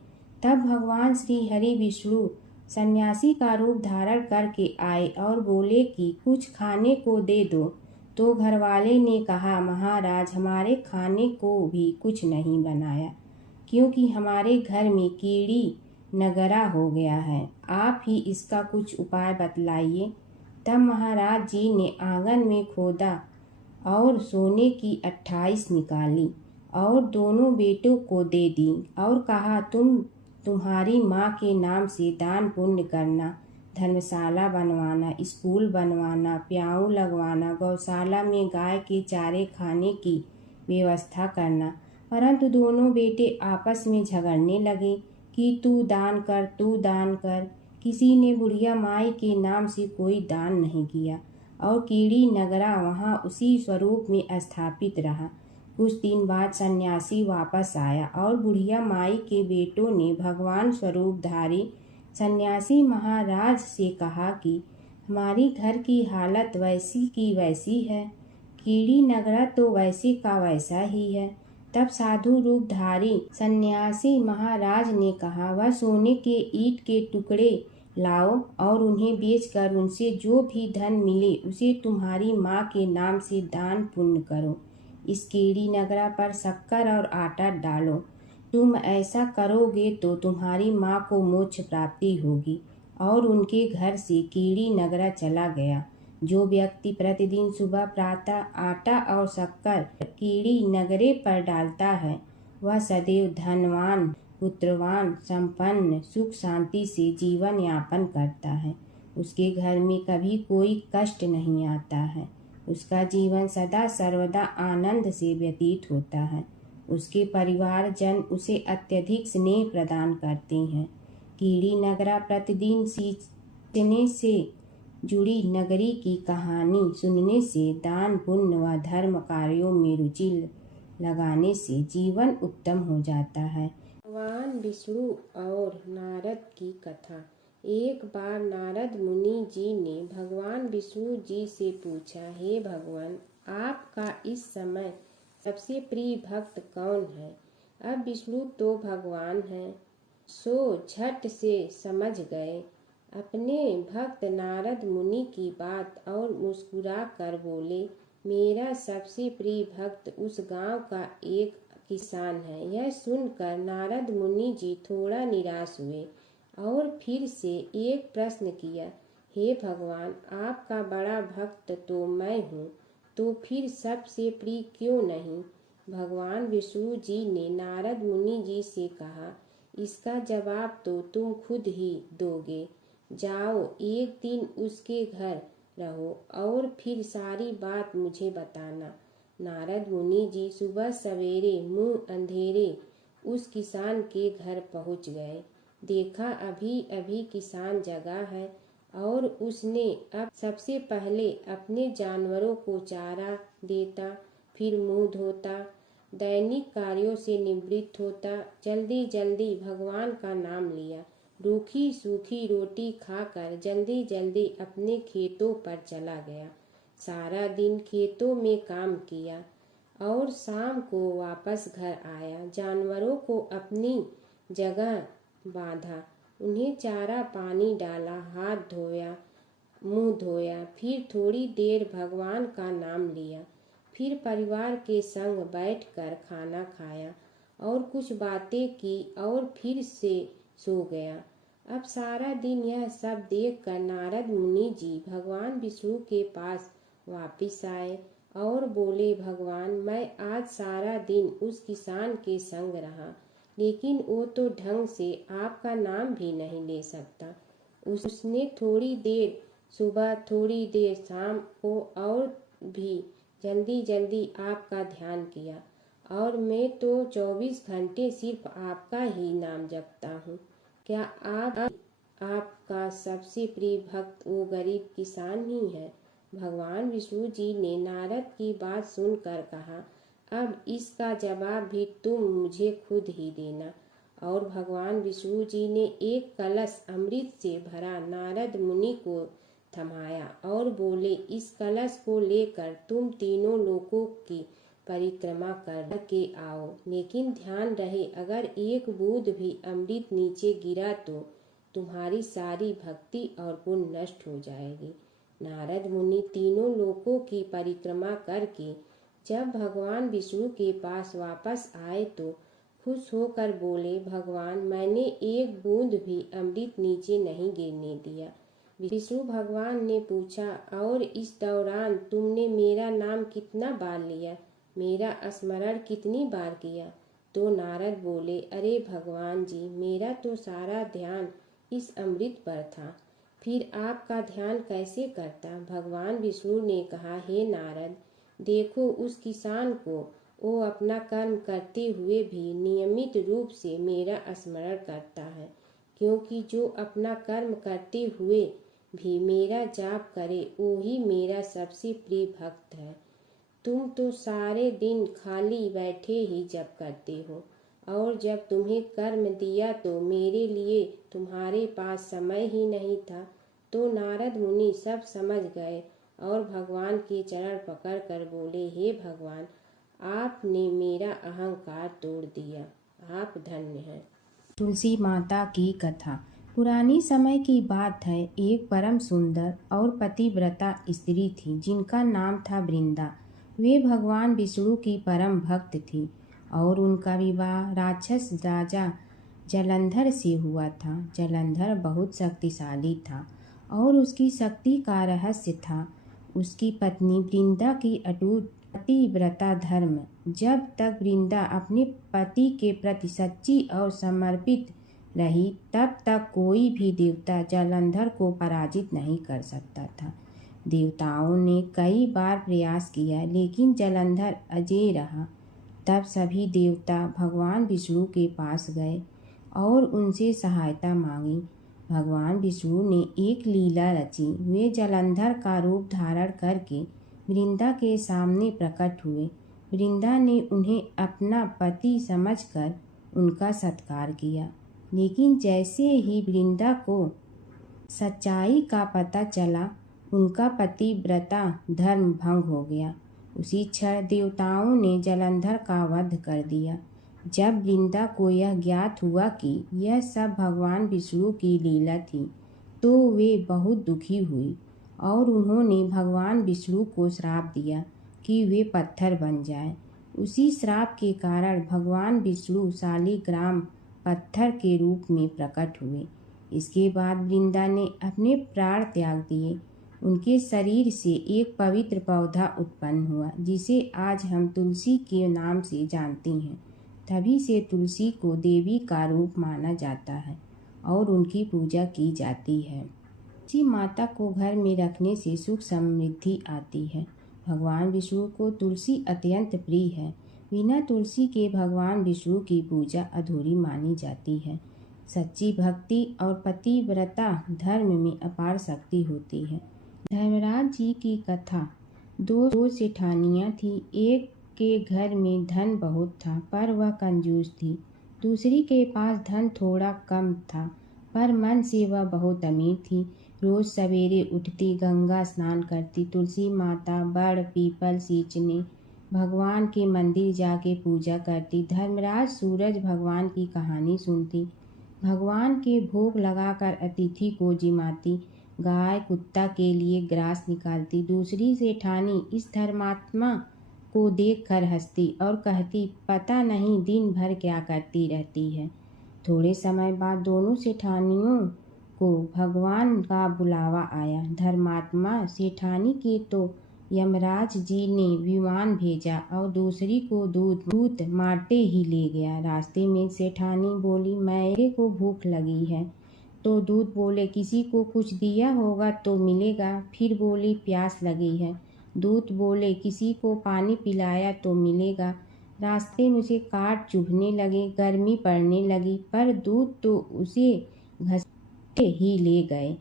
तब भगवान श्री हरि विष्णु सन्यासी का रूप धारण करके आए और बोले कि कुछ खाने को दे दो। तो घरवाले ने कहा, महाराज हमारे खाने को भी कुछ नहीं बनाया क्योंकि हमारे घर में कीड़ी नगरा हो गया है। आप ही इसका कुछ उपाय बतलाइए। तब महाराज जी ने आंगन में खोदा और सोने की 28 निकाली और दोनों बेटों को दे दी और कहा, तुम्हारी माँ के नाम से दान पुण्य करना, धर्मशाला बनवाना, स्कूल बनवाना, प्याऊ लगवाना, गौशाला में गाय के चारे खाने की व्यवस्था करना। परंतु दोनों बेटे आपस में झगड़ने लगे कि तू दान कर, तू दान कर। किसी ने बुढ़िया माई के नाम से कोई दान नहीं किया और कीड़ी नगरा वहाँ उसी स्वरूप में स्थापित रहा। कुछ दिन बाद सन्यासी वापस आया और बुढ़िया माई के बेटों ने भगवान स्वरूपधारी सन्यासी महाराज से कहा कि हमारी घर की हालत वैसी की वैसी है, कीड़ी नगरा तो वैसे का वैसा ही है। तब साधु रूपधारी सन्यासी महाराज ने कहा, वह सोने के ईंट के टुकड़े लाओ और उन्हें बेचकर उनसे जो भी धन मिले उसे तुम्हारी माँ के नाम से दान पुण्य करो। इस कीड़ी नगरा पर शक्कर और आटा डालो। तुम ऐसा करोगे तो तुम्हारी माँ को मोक्ष प्राप्ति होगी। और उनके घर से कीड़ी नगरा चला गया। जो व्यक्ति प्रतिदिन सुबह प्रातः आटा और शक्कर कीड़ी नगरे पर डालता है वह सदैव धनवान, पुत्रवान, संपन्न, सुख शांति से जीवन यापन करता है। उसके घर में कभी कोई कष्ट नहीं आता है। उसका जीवन सदा सर्वदा आनंद से व्यतीत होता है। उसके परिवारजन उसे अत्यधिक स्नेह प्रदान करते हैं। कीड़ी नगरा प्रतिदिन सींचने से जुड़ी नगरी की कहानी सुनने से, दान पुण्य व धर्म कार्यों में रुचि लगाने से जीवन उत्तम हो जाता है। भगवान विष्णु और नारद की कथा। एक बार नारद मुनि जी ने भगवान विष्णु जी से पूछा, हे भगवान, आपका इस समय सबसे प्रिय भक्त कौन है? अब विष्णु तो भगवान हैं, सो झट से समझ गए अपने भक्त नारद मुनि की बात और मुस्कुरा कर बोले, मेरा सबसे प्रिय भक्त उस गांव का एक किसान है। यह सुनकर नारद मुनि जी थोड़ा निराश हुए और फिर से एक प्रश्न किया, हे भगवान, आपका बड़ा भक्त तो मैं हूँ, तो फिर सबसे प्रिय क्यों नहीं? भगवान विष्णु जी ने नारद मुनि जी से कहा, इसका जवाब तो तुम खुद ही दोगे। जाओ, एक दिन उसके घर रहो और फिर सारी बात मुझे बताना। नारद मुनि जी सुबह सवेरे मुंह अंधेरे उस किसान के घर पहुंच गए। देखा अभी अभी किसान जगा है और उसने अब सबसे पहले अपने जानवरों को चारा देता, फिर मुंह धोता, दैनिक कार्यों से निवृत्त होता, जल्दी जल्दी भगवान का नाम लिया, रूखी सूखी रोटी खाकर जल्दी जल्दी अपने खेतों पर चला गया। सारा दिन खेतों में काम किया और शाम को वापस घर आया। जानवरों को अपनी जगह बांधा, उन्हें चारा पानी डाला, हाथ धोया, मुंह धोया, फिर थोड़ी देर भगवान का नाम लिया, फिर परिवार के संग बैठकर खाना खाया और कुछ बातें की और फिर से सो गया। अब सारा दिन यह सब देखकर नारद मुनि जी भगवान विष्णु के पास वापिस आए और बोले, भगवान, मैं आज सारा दिन उस किसान के संग रहा, लेकिन वो तो ढंग से आपका नाम भी नहीं ले सकता। उसने थोड़ी देर सुबह, थोड़ी देर शाम को और भी जल्दी जल्दी आपका ध्यान किया, और मैं तो 24 घंटे सिर्फ आपका ही नाम जपता हूँ। क्या आपका सबसे प्रिय भक्त वो गरीब किसान ही है? भगवान विष्णु जी ने नारद की बात सुनकर कहा, अब इसका जवाब भी तुम मुझे खुद ही देना। और भगवान विष्णु जी ने एक कलश अमृत से भरा नारद मुनि को थमाया और बोले, इस कलश को लेकर तुम तीनों लोकों की परिक्रमा कर के आओ, लेकिन ध्यान रहे अगर एक बूंद भी अमृत नीचे गिरा तो तुम्हारी सारी भक्ति और गुण नष्ट हो जाएगी। नारद मुनि तीनों लोकों की परिक्रमा करके जब भगवान विष्णु के पास वापस आए तो खुश होकर बोले, भगवान, मैंने एक बूंद भी अमृत नीचे नहीं गिरने दिया। विष्णु भगवान ने पूछा, और इस दौरान तुमने मेरा नाम कितना बार लिया, मेरा स्मरण कितनी बार किया? तो नारद बोले, अरे भगवान जी, मेरा तो सारा ध्यान इस अमृत पर था, फिर आपका ध्यान कैसे करता? भगवान विष्णु ने कहा, हे नारद, देखो उस किसान को, वो अपना कर्म करते हुए भी नियमित रूप से मेरा स्मरण करता है, क्योंकि जो अपना कर्म करते हुए भी मेरा जाप करे वो ही मेरा सबसे प्रिय भक्त है। तुम तो सारे दिन खाली बैठे ही जप करते हो, और जब तुम्हें कर्म दिया तो मेरे लिए तुम्हारे पास समय ही नहीं था। तो नारद मुनि सब समझ गए और भगवान के चरण पकड़ कर बोले, हे भगवान, आपने मेरा अहंकार तोड़ दिया, आप धन्य हैं। तुलसी माता की कथा। पुरानी समय की बात है। एक परम सुंदर और पतिव्रता स्त्री थी जिनका नाम था वृंदा। वे भगवान विष्णु की परम भक्त थी और उनका विवाह राक्षस राजा जलंधर से हुआ था। जलंधर बहुत शक्तिशाली था और उसकी शक्ति का रहस्य था उसकी पत्नी वृंदा की अटूट पतिव्रता धर्म। जब तक वृंदा अपने पति के प्रति सच्ची और समर्पित रही, तब तक कोई भी देवता जलंधर को पराजित नहीं कर सकता था। देवताओं ने कई बार प्रयास किया, लेकिन जलंधर अजेय रहा। तब सभी देवता भगवान विष्णु के पास गए और उनसे सहायता मांगी। भगवान विष्णु ने एक लीला रची। वे जलंधर का रूप धारण करके वृंदा के सामने प्रकट हुए। वृंदा ने उन्हें अपना पति समझकर उनका सत्कार किया, लेकिन जैसे ही वृंदा को सच्चाई का पता चला, उनका पतिव्रता धर्म भंग हो गया। उसी क्षण देवताओं ने जलंधर का वध कर दिया। जब वृंदा को यह ज्ञात हुआ कि यह सब भगवान विष्णु की लीला थी, तो वे बहुत दुखी हुई और उन्होंने भगवान विष्णु को श्राप दिया कि वे पत्थर बन जाएं। उसी श्राप के कारण भगवान विष्णु शालिग्राम पत्थर के रूप में प्रकट हुए। इसके बाद वृंदा ने अपने प्राण त्याग दिए। उनके शरीर से एक पवित्र पौधा उत्पन्न हुआ जिसे आज हम तुलसी के नाम से जानते हैं। तभी से तुलसी को देवी का रूप माना जाता है और उनकी पूजा की जाती है। तुलसी माता को घर में रखने से सुख समृद्धि आती है। भगवान विष्णु को तुलसी अत्यंत प्रिय है। बिना तुलसी के भगवान विष्णु की पूजा अधूरी मानी जाती है। सच्ची भक्ति और पतिव्रता धर्म में अपार शक्ति होती है। धर्मराज जी की कथा। दो सेठानियाँ थीं। एक के घर में धन बहुत था पर वह कंजूस थी। दूसरी के पास धन थोड़ा कम था पर मन से वह बहुत अमीर थी। रोज सवेरे उठती, गंगा स्नान करती, तुलसी माता, बड़, पीपल सींचने, भगवान के मंदिर जाके पूजा करती। धर्मराज सूरज भगवान की कहानी सुनती, भगवान के भोग लगाकर अतिथि को जिमाती, गाय कुत्ता के लिए ग्रास निकालती। दूसरी सेठानी इस धर्मात्मा को देखकर हंसती और कहती, पता नहीं दिन भर क्या करती रहती है। थोड़े समय बाद दोनों सेठानियों को भगवान का बुलावा आया। धर्मात्मा सेठानी के तो यमराज जी ने विमान भेजा और दूसरी को दूत मारते ही ले गया। रास्ते में सेठानी बोली, मेरे को भूख लगी है। तो दूत बोले, किसी को कुछ दिया होगा तो मिलेगा। फिर बोली, प्यास लगी है। दूत बोले, किसी को पानी पिलाया तो मिलेगा। रास्ते में उसे काट चुभने लगे, गर्मी पड़ने लगी, पर दूत तो उसे घसीटे ही ले गए।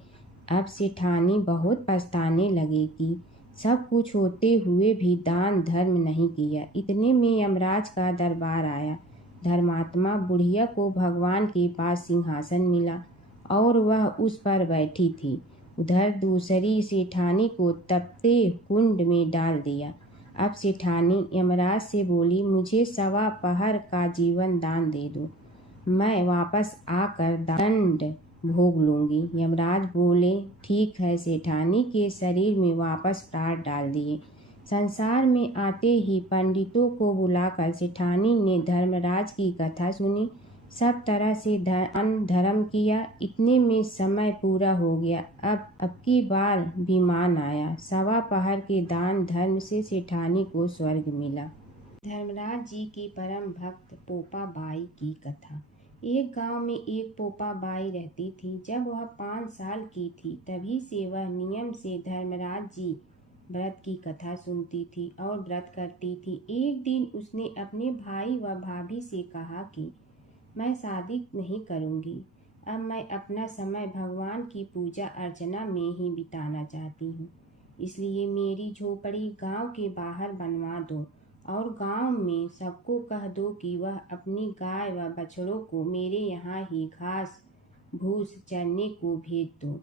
अब सेठानी बहुत पछताने लगी कि सब कुछ होते हुए भी दान धर्म नहीं किया। इतने में यमराज का दरबार आया। धर्मात्मा बुढ़िया को भगवान के पास सिंहासन मिला और वह उस पर बैठी थी। उधर दूसरी सेठानी को तपते कुंड में डाल दिया। अब सेठानी यमराज से बोली, मुझे 1.25 पहर का जीवन दान दे दो, मैं वापस आकर दंड भोग लूंगी। यमराज बोले, ठीक है। सेठानी के शरीर में वापस प्राण डाल दिए। संसार में आते ही पंडितों को बुलाकर सेठानी ने धर्मराज की कथा सुनी, सब तरह से धर्म किया। इतने में समय पूरा हो गया। अब की बार विमान आया। 1.25 पहर के दान धर्म से सेठानी को स्वर्ग मिला। धर्मराज जी की परम भक्त पोपा बाई की कथा। एक गांव में एक पोपा बाई रहती थी। जब वह 5 साल की थी तभी से वह नियम से धर्मराज जी व्रत की कथा सुनती थी और व्रत करती थी। एक दिन उसने अपने भाई व भाभी से कहा कि मैं शादी नहीं करूंगी। अब मैं अपना समय भगवान की पूजा अर्चना में ही बिताना चाहती हूँ। इसलिए मेरी झोपड़ी गांव के बाहर बनवा दो और गांव में सबको कह दो कि वह अपनी गाय व बछड़ों को मेरे यहाँ ही घास भूस चरने को भेज दो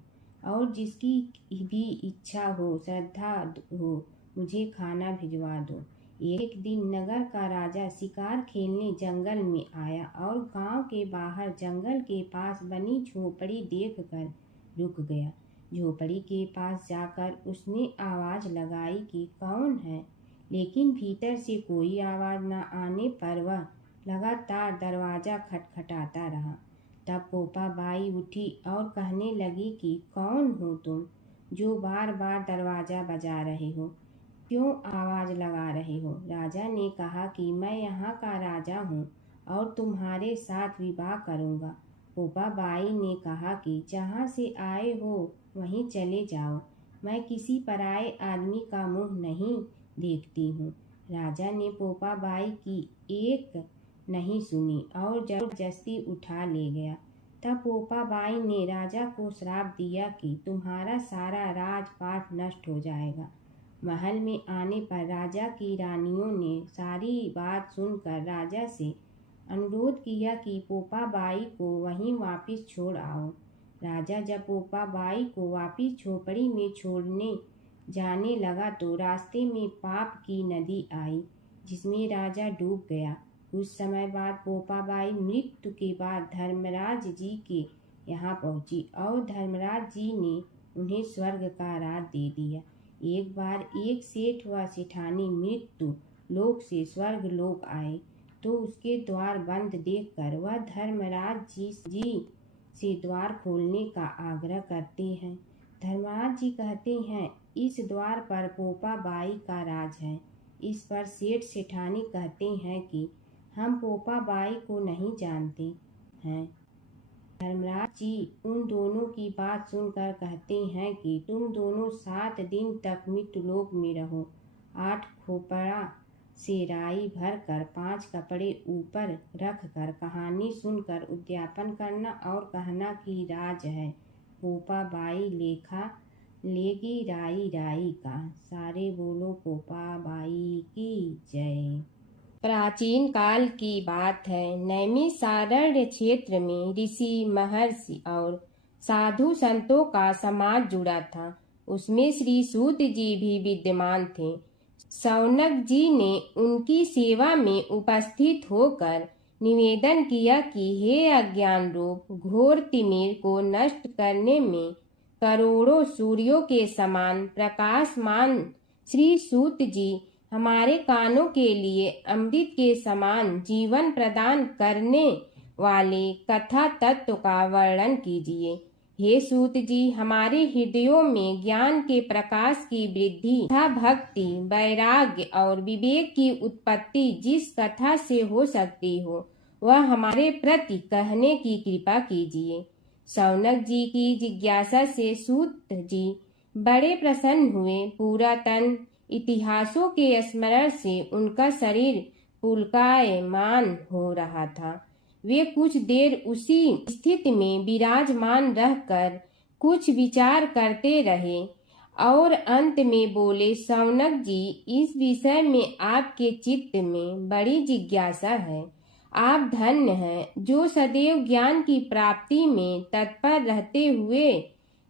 और जिसकी भी इच्छा हो, श्रद्धा हो, मुझे खाना भिजवा दो। एक दिन नगर का राजा शिकार खेलने जंगल में आया और गांव के बाहर जंगल के पास बनी झोपड़ी देखकर रुक गया। झोपड़ी के पास जाकर उसने आवाज लगाई कि कौन है, लेकिन भीतर से कोई आवाज न आने पर वह लगातार दरवाजा खटखटाता रहा। तब पोपा बाई उठी और कहने लगी कि कौन हो तुम जो बार बार दरवाजा बजा रहे हो, क्यों आवाज लगा रहे हो? राजा ने कहा कि मैं यहाँ का राजा हूँ और तुम्हारे साथ विवाह करूँगा। पोपा बाई ने कहा कि जहाँ से आए हो वहीं चले जाओ, मैं किसी पराये आदमी का मुंह नहीं देखती हूँ। राजा ने पोपा बाई की एक नहीं सुनी और जबरदस्ती उठा ले गया। तब पोपा बाई ने राजा को श्राप दिया कि तुम्हारा सारा राजपाट नष्ट हो जाएगा। महल में आने पर राजा की रानियों ने सारी बात सुनकर राजा से अनुरोध किया कि पोपा बाई को वहीं वापस छोड़ आओ। राजा जब पोपा बाई को वापस झोपड़ी में छोड़ने जाने लगा तो रास्ते में पाप की नदी आई जिसमें राजा डूब गया। कुछ समय बाद पोपा बाई मृत्यु के बाद धर्मराज जी के यहाँ पहुँची और धर्मराज जी ने उन्हें स्वर्ग का राज दे दिया। एक बार एक सेठ व सेठानी मृत्यु लोक से स्वर्ग लोक आए तो उसके द्वार बंद देखकर वह धर्मराज जी से द्वार खोलने का आग्रह करते हैं। धर्मराज जी कहते हैं, इस द्वार पर पोपा बाई का राज है। इस पर सेठ सेठानी कहते हैं कि हम पोपा बाई को नहीं जानते हैं। धर्मराज जी उन दोनों की बात सुनकर कहते हैं कि तुम दोनों 7 दिन तक मृत्युलोक में रहो। 8 खोपड़ा से राई भरकर 5 कपड़े ऊपर रखकर कहानी सुनकर उद्यापन करना और कहना कि राज है पोपा बाई लेखा लेगी राई राई का। सारे बोलो पोपा बाई की जय। प्राचीन काल की बात है। नैमिषारण्य क्षेत्र में ऋषि महर्षि और साधु संतों का समाज जुड़ा था। उसमें श्री सूत जी भी विद्यमान थे। शौनक जी ने उनकी सेवा में उपस्थित होकर निवेदन किया कि हे अज्ञान रूप घोर तिमिर को नष्ट करने में करोड़ों सूर्यों के समान प्रकाशमान श्री सूत जी हमारे कानों के लिए अमृत के समान जीवन प्रदान करने वाले कथा तत्व का वर्णन कीजिए। हे सूत जी, हमारे हृदयों में ज्ञान के प्रकाश की वृद्धि तथा भक्ति, वैराग्य और विवेक की उत्पत्ति जिस कथा से हो सकती हो वह हमारे प्रति कहने की कृपा कीजिए। शौनक जी की जिज्ञासा से सूत जी बड़े प्रसन्न हुए। पुरातन इतिहासों के स्मरण से उनका शरीर पुलकायमान हो रहा था। वे कुछ देर उसी स्थिति में विराजमान रहकर कुछ विचार करते रहे और अंत में बोले, शौनक जी, इस विषय में आपके चित्त में बड़ी जिज्ञासा है। आप धन्य हैं जो सदैव ज्ञान की प्राप्ति में तत्पर रहते हुए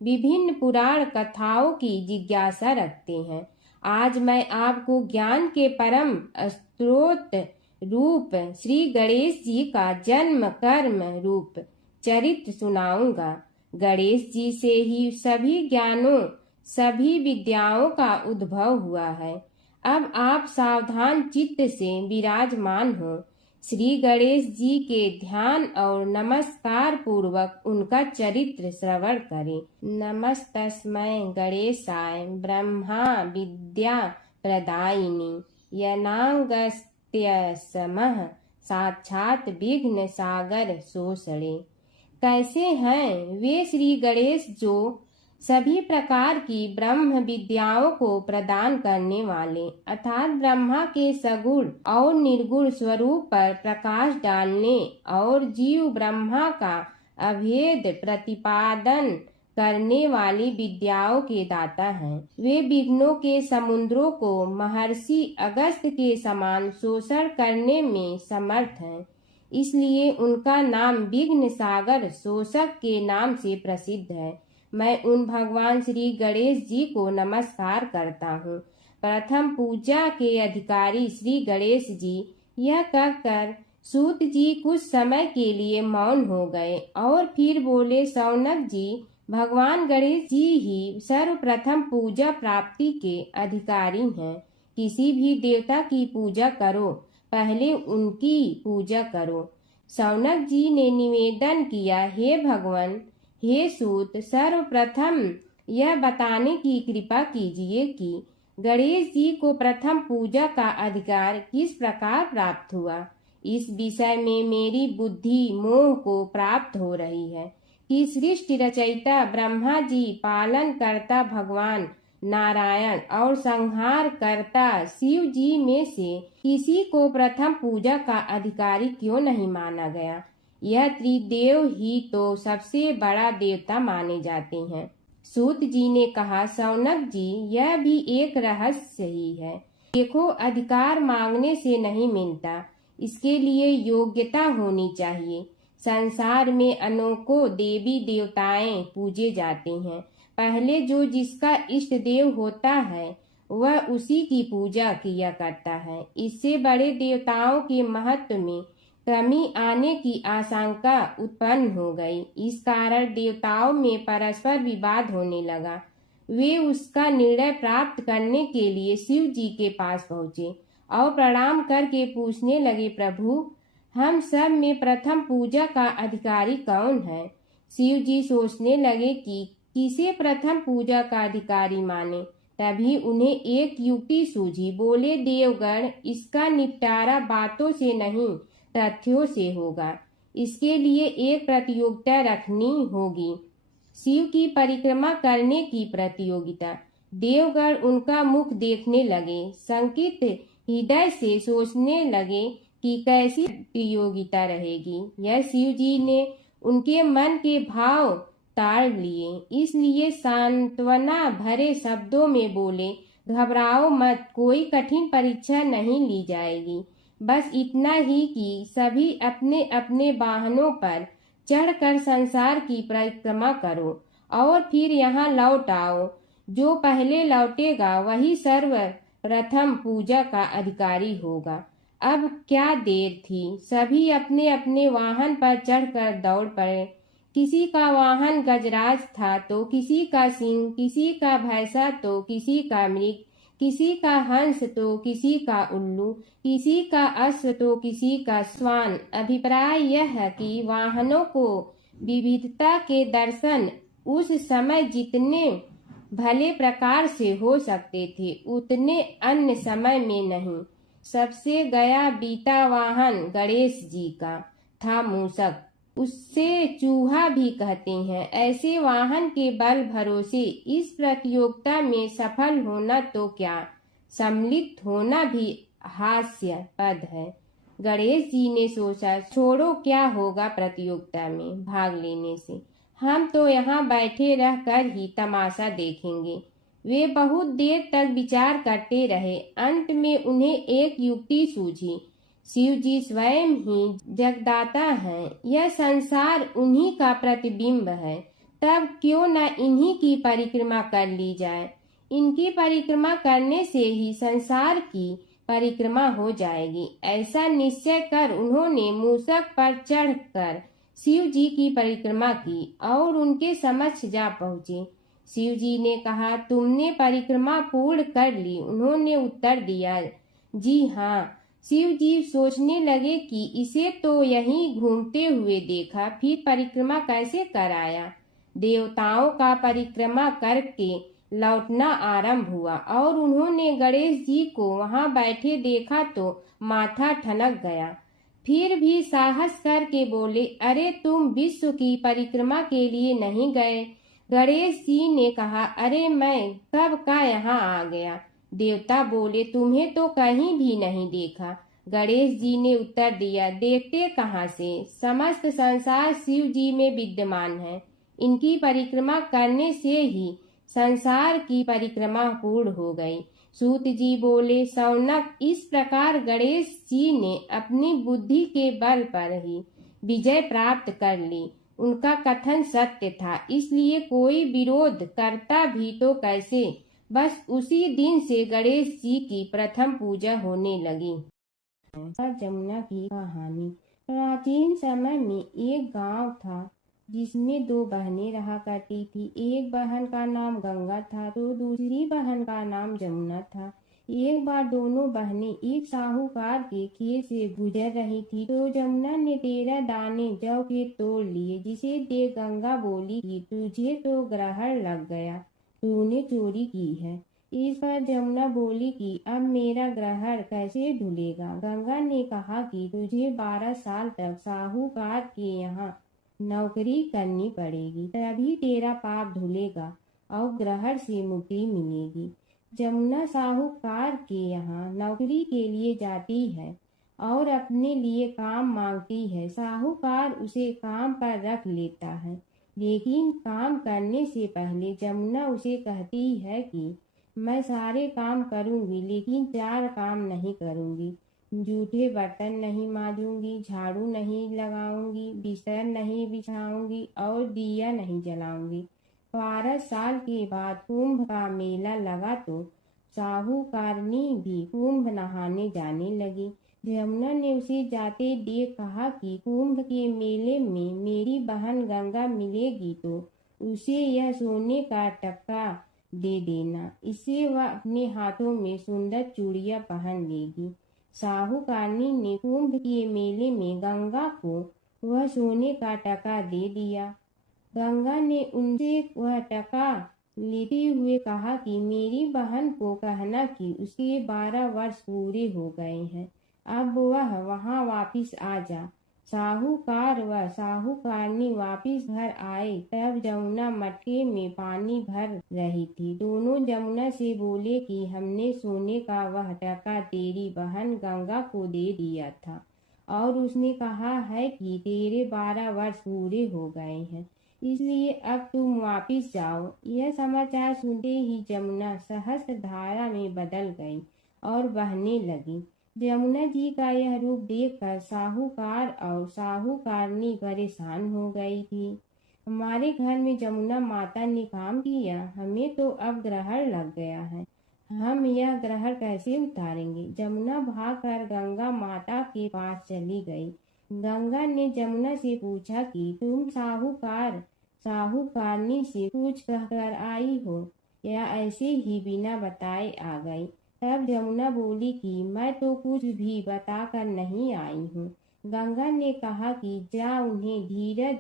विभिन्न पुराण कथाओं की जिज्ञासा रखते हैं। आज मैं आपको ज्ञान के परम स्रोत रूप श्री गणेश जी का जन्म कर्म रूप चरित्र सुनाऊंगा। गणेश जी से ही सभी ज्ञानों सभी विद्याओं का उद्भव हुआ है। अब आप सावधान चित्त से विराजमान हो। श्री गणेश जी के ध्यान और नमस्कार पूर्वक उनका चरित्र श्रवण करें। नमस्तस्मै गणेशाय ब्रह्मा विद्या प्रदायिनी यनागस्त्यसमः साक्षात विघ्न सागर सोषणे। कैसे हैं वे श्री गणेश जो सभी प्रकार की ब्रह्म विद्याओं को प्रदान करने वाले अर्थात ब्रह्मा के सगुण और निर्गुण स्वरूप पर प्रकाश डालने और जीव ब्रह्मा का अभेद प्रतिपादन करने वाली विद्याओं के दाता हैं। वे विघ्नों के समुद्रों को महर्षि अगस्त्य के समान शोषण करने में समर्थ हैं। इसलिए उनका नाम विघ्न सागर शोषक के नाम से प्रसिद्ध है। मैं उन भगवान श्री गणेश जी को नमस्कार करता हूँ। प्रथम पूजा के अधिकारी श्री गणेश जी यह कहकर सूत जी कुछ समय के लिए मौन हो गए और फिर बोले, शौनक जी, भगवान गणेश जी ही सर्वप्रथम पूजा प्राप्ति के अधिकारी हैं। किसी भी देवता की पूजा करो, पहले उनकी पूजा करो। शौनक जी ने निवेदन किया, हे भगवान, हे सूत, सर्वप्रथम यह बताने की कृपा कीजिए कि गणेश जी को प्रथम पूजा का अधिकार किस प्रकार प्राप्त हुआ। इस विषय में मेरी बुद्धि मोह को प्राप्त हो रही है कि सृष्टि रचयिता ब्रह्मा जी, पालन करता भगवान नारायण और संहार करता शिव जी में से किसी को प्रथम पूजा का अधिकारी क्यों नहीं माना गया। यह त्रिदेव ही तो सबसे बड़ा देवता माने जाते हैं। सूत जी ने कहा, शौनक जी, यह भी एक रहस्य ही है। देखो, अधिकार मांगने से नहीं मिलता, इसके लिए योग्यता होनी चाहिए। संसार में अनेकों देवी देवताएं पूजे जाते हैं। पहले जो जिसका इष्ट देव होता है वह उसी की पूजा किया करता है। इससे बड़े देवताओं के महत्व में कमी आने की आशंका उत्पन्न हो गई। इस कारण देवताओं में परस्पर विवाद होने लगा। वे उसका निर्णय प्राप्त करने के लिए शिव जी के पास पहुँचे और प्रणाम करके पूछने लगे, प्रभु हम सब में प्रथम पूजा का अधिकारी कौन है। शिव जी सोचने लगे कि किसे प्रथम पूजा का अधिकारी माने। तभी उन्हें एक युक्ति सूझी। बोले, देवगण, इसका निपटारा बातों से नहीं तथ्यों से होगा। इसके लिए एक प्रतियोगिता रखनी होगी, शिव की परिक्रमा करने की प्रतियोगिता। देवगण उनका मुख देखने लगे, शंकित हृदय से सोचने लगे कि कैसी प्रतियोगिता रहेगी। यह शिव जी ने उनके मन के भाव ताड़ लिए, इसलिए सांत्वना भरे शब्दों में बोले, घबराओ मत, कोई कठिन परीक्षा नहीं ली जाएगी। बस इतना ही कि सभी अपने अपने वाहनों पर चढ़कर संसार की परिक्रमा करो और फिर यहाँ लौट आओ। जो पहले लौटेगा वही सर्वप्रथम पूजा का अधिकारी होगा। अब क्या देर थी, सभी अपने अपने वाहन पर चढ़कर दौड़ पड़े। किसी का वाहन गजराज था तो किसी का सिंह, किसी का भैंसा तो किसी का मृग, किसी का हंस तो किसी का उल्लू, किसी का अश्व तो किसी का श्वान। अभिप्राय यह है कि वाहनों को विविधता के दर्शन उस समय जितने भले प्रकार से हो सकते थे उतने अन्य समय में नहीं। सबसे गया बीता वाहन गणेश जी का था मूषक, उससे चूहा भी कहते हैं। ऐसे वाहन के बल भरोसे इस प्रतियोगिता में सफल होना तो क्या, सम्मिलित होना भी हास्यास्पद है। गणेश जी ने सोचा, छोड़ो, क्या होगा प्रतियोगिता में भाग लेने से, हम तो यहाँ बैठे रहकर ही तमाशा देखेंगे। वे बहुत देर तक विचार करते रहे। अंत में उन्हें एक युक्ति सूझी। शिव जी स्वयं ही जगदाता हैं, यह संसार उन्हीं का प्रतिबिंब है, तब क्यों न इन्हीं की परिक्रमा कर ली जाए। इनकी परिक्रमा करने से ही संसार की परिक्रमा हो जाएगी। ऐसा निश्चय कर उन्होंने मूषक पर चढ़कर शिव जी की परिक्रमा की और उनके समक्ष जा पहुँचे। शिव जी ने कहा, तुमने परिक्रमा पूर्ण कर ली। उन्होंने उत्तर दिया, जी हाँ। शिव जी सोचने लगे कि इसे तो यहीं घूमते हुए देखा, फिर परिक्रमा कैसे कर आया। देवताओं का परिक्रमा करके लौटना आरंभ हुआ और उन्होंने गणेश जी को वहां बैठे देखा तो माथा ठनक गया। फिर भी साहस करके बोले, अरे तुम विश्व की परिक्रमा के लिए नहीं गए। गणेश जी ने कहा, अरे मैं कब का यहाँ आ गया। देवता बोले, तुम्हें तो कहीं भी नहीं देखा। गणेश जी ने उत्तर दिया, देखते कहाँ से, समस्त संसार शिव जी में विद्यमान है। इनकी परिक्रमा करने से ही संसार की परिक्रमा पूर्ण हो गई। सूत जी बोले, शौनक, इस प्रकार गणेश जी ने अपनी बुद्धि के बल पर ही विजय प्राप्त कर ली। उनका कथन सत्य था, इसलिए कोई विरोध करता भी तो कैसे। बस उसी दिन से गणेश जी की प्रथम पूजा होने लगी। जमुना की कहानी। प्राचीन समय में एक गांव था जिसमें दो बहनें रहा करती थी। एक बहन का नाम गंगा था तो दूसरी बहन का नाम जमुना था। एक बार दोनों बहनें एक साहूकार के खेत से गुजर रही थी तो जमुना ने 13 दाने जौ के तोड़ लिए, जिसे देख गंगा बोली कि तुझे तो ग्रहण लग गया, तूने चोरी की है। इस पर जमुना बोली कि अब मेरा ग्रहण कैसे धुलेगा। गंगा ने कहा कि तुझे 12 साल तक साहूकार के यहाँ नौकरी करनी पड़ेगी, तभी तेरा पाप धुलेगा और ग्रहण से मुक्ति मिलेगी। जमुना साहूकार के यहाँ नौकरी के लिए जाती है और अपने लिए काम मांगती है। साहूकार उसे काम पर रख लेता है, लेकिन काम करने से पहले जमुना उसे कहती है कि मैं सारे काम करूंगी लेकिन 4 काम नहीं करूंगी। जूठे बर्तन नहीं मांजूंगी, झाड़ू नहीं लगाऊंगी, बिस्तर नहीं बिछाऊंगी और दिया नहीं जलाऊंगी। 12 साल के बाद कुंभ का मेला लगा तो साहूकारनी भी कुंभ नहाने जाने लगी। जमुना ने उसे जाते देख कहा कि कुंभ के मेले में मेरी बहन गंगा मिलेगी तो उसे यह सोने का टक्का दे देना, इससे वह अपने हाथों में सुंदर चूड़ियां पहन लेगी। साहूकारनी ने कुंभ के मेले में गंगा को वह सोने का टका दे दिया। गंगा ने उनसे वह टका लेते हुए कहा कि मेरी बहन को कहना कि उसके 12 वर्ष पूरे हो गए हैं, अब वह वहां वापिस आ जा। साहूकार व साहूकारनी वापिस घर आए तब जमुना मटके में पानी भर रही थी। दोनों जमुना से बोले कि हमने सोने का वह टका तेरी बहन गंगा को दे दिया था और उसने कहा है कि तेरे 12 वर्ष पूरे हो गए हैं, इसलिए अब तुम वापिस जाओ। यह समाचार सुनते ही जमुना सहस्त्र धारा में बदल गई और बहने लगी। जमुना जी का यह रूप देखकर साहूकार और साहूकारनी परेशान हो गई थी। हमारे घर में जमुना माता ने काम किया, हमें तो अब ग्रहण लग गया है, हम यह ग्रहण कैसे उतारेंगे। जमुना भागकर गंगा माता के पास चली गई। गंगा ने जमुना से पूछा कि तुम साहूकारनी से कुछ कहकर आई हो या ऐसे ही बिना बताए आ गई। तब जमुना बोली कि मैं तो कुछ भी बताकर नहीं आई हूँ। गंगा ने कहा कि जा उन्हें धीरज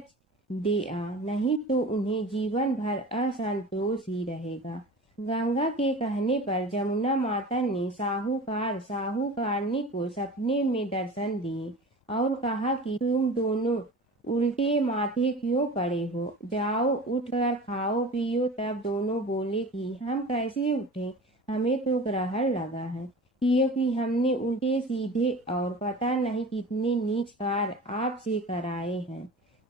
दे आ, नहीं तो उन्हें जीवन भर असंतोष ही रहेगा। गंगा के कहने पर जमुना माता ने साहूकारनी को सपने में दर्शन दिए और कहा कि तुम दोनों उल्टे माथे क्यों पड़े हो, जाओ उठकर खाओ पियो। तब दोनों बोले कि हम कैसे उठें, हमें तो ग्रहण लगा है, क्योंकि हमने उल्टे सीधे और पता नहीं कितने नीच कार्य आपसे कराए हैं।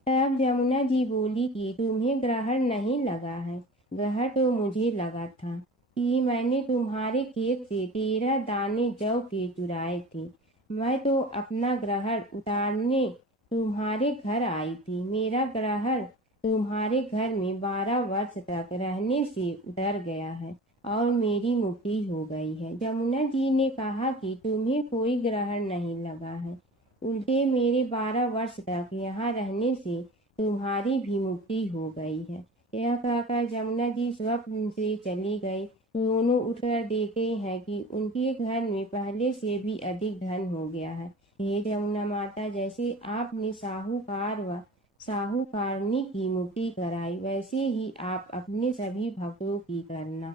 तब जमुना जी बोली कि तुम्हें ग्रहण नहीं लगा है, ग्रहण तो मुझे लगा था कि मैंने तुम्हारे खेत से 13 दाने जौ के चुराए थे। मैं तो अपना ग्रहण उतारने तुम्हारे घर आई थी। मेरा ग्रहण तुम्हारे घर में 12 वर्ष तक रहने से उतर गया है और मेरी मुक्ति हो गई है। जमुना जी ने कहा कि तुम्हें कोई ग्रहण नहीं लगा है, उल्टे मेरे 12 वर्ष तक यहाँ रहने से तुम्हारी भी मुक्ति हो गई है। यह कहकर जमुना जी स्वप्न से चली गई। दोनों उठकर देखते हैं कि उनके घर में पहले से भी अधिक धन हो गया है। हे जमुना माता, जैसे आपने साहूकार व साहूकारनी की मुक्ति कराई, वैसे ही आप अपने सभी भक्तों की करना।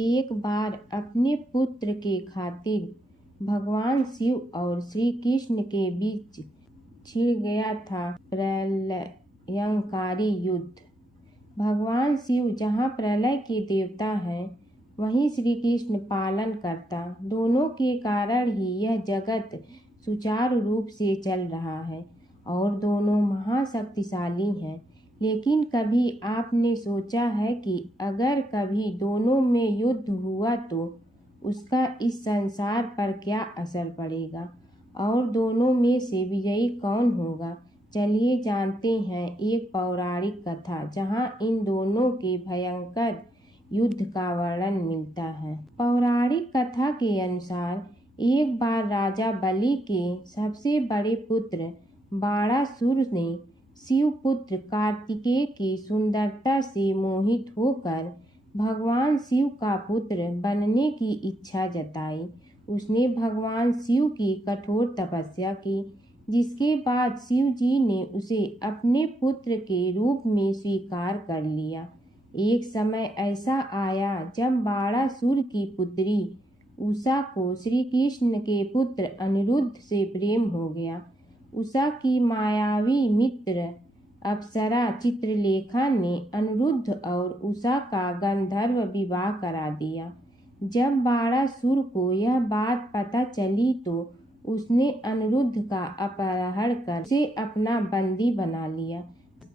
एक बार अपने पुत्र के खातिर भगवान शिव और श्री कृष्ण के बीच छिड़ गया था प्रलयंकारी युद्ध। भगवान शिव जहाँ प्रलय के देवता हैं, वहीं श्री कृष्ण पालन करता। दोनों के कारण ही यह जगत सुचारू रूप से चल रहा है और दोनों महाशक्तिशाली हैं। लेकिन कभी आपने सोचा है कि अगर कभी दोनों में युद्ध हुआ तो उसका इस संसार पर क्या असर पड़ेगा और दोनों में से विजयी कौन होगा? चलिए जानते हैं एक पौराणिक कथा जहां इन दोनों के भयंकर युद्ध का वर्णन मिलता है। पौराणिक कथा के अनुसार एक बार राजा बलि के सबसे बड़े पुत्र बाणासुर ने शिवपुत्र कार्तिकेय की सुंदरता से मोहित होकर भगवान शिव का पुत्र बनने की इच्छा जताई। उसने भगवान शिव की कठोर तपस्या की, जिसके बाद शिव जी ने उसे अपने पुत्र के रूप में स्वीकार कर लिया। एक समय ऐसा आया जब बाणासुर की पुत्री उषा को श्री कृष्ण के पुत्र अनिरुद्ध से प्रेम हो गया। उषा की मायावी मित्र अप्सरा चित्रलेखा ने अनिरुद्ध और उषा का गंधर्व विवाह करा दिया। जब बाणासुर को यह बात पता चली तो उसने अनिरुद्ध का अपहरण कर उसे अपना बंदी बना लिया।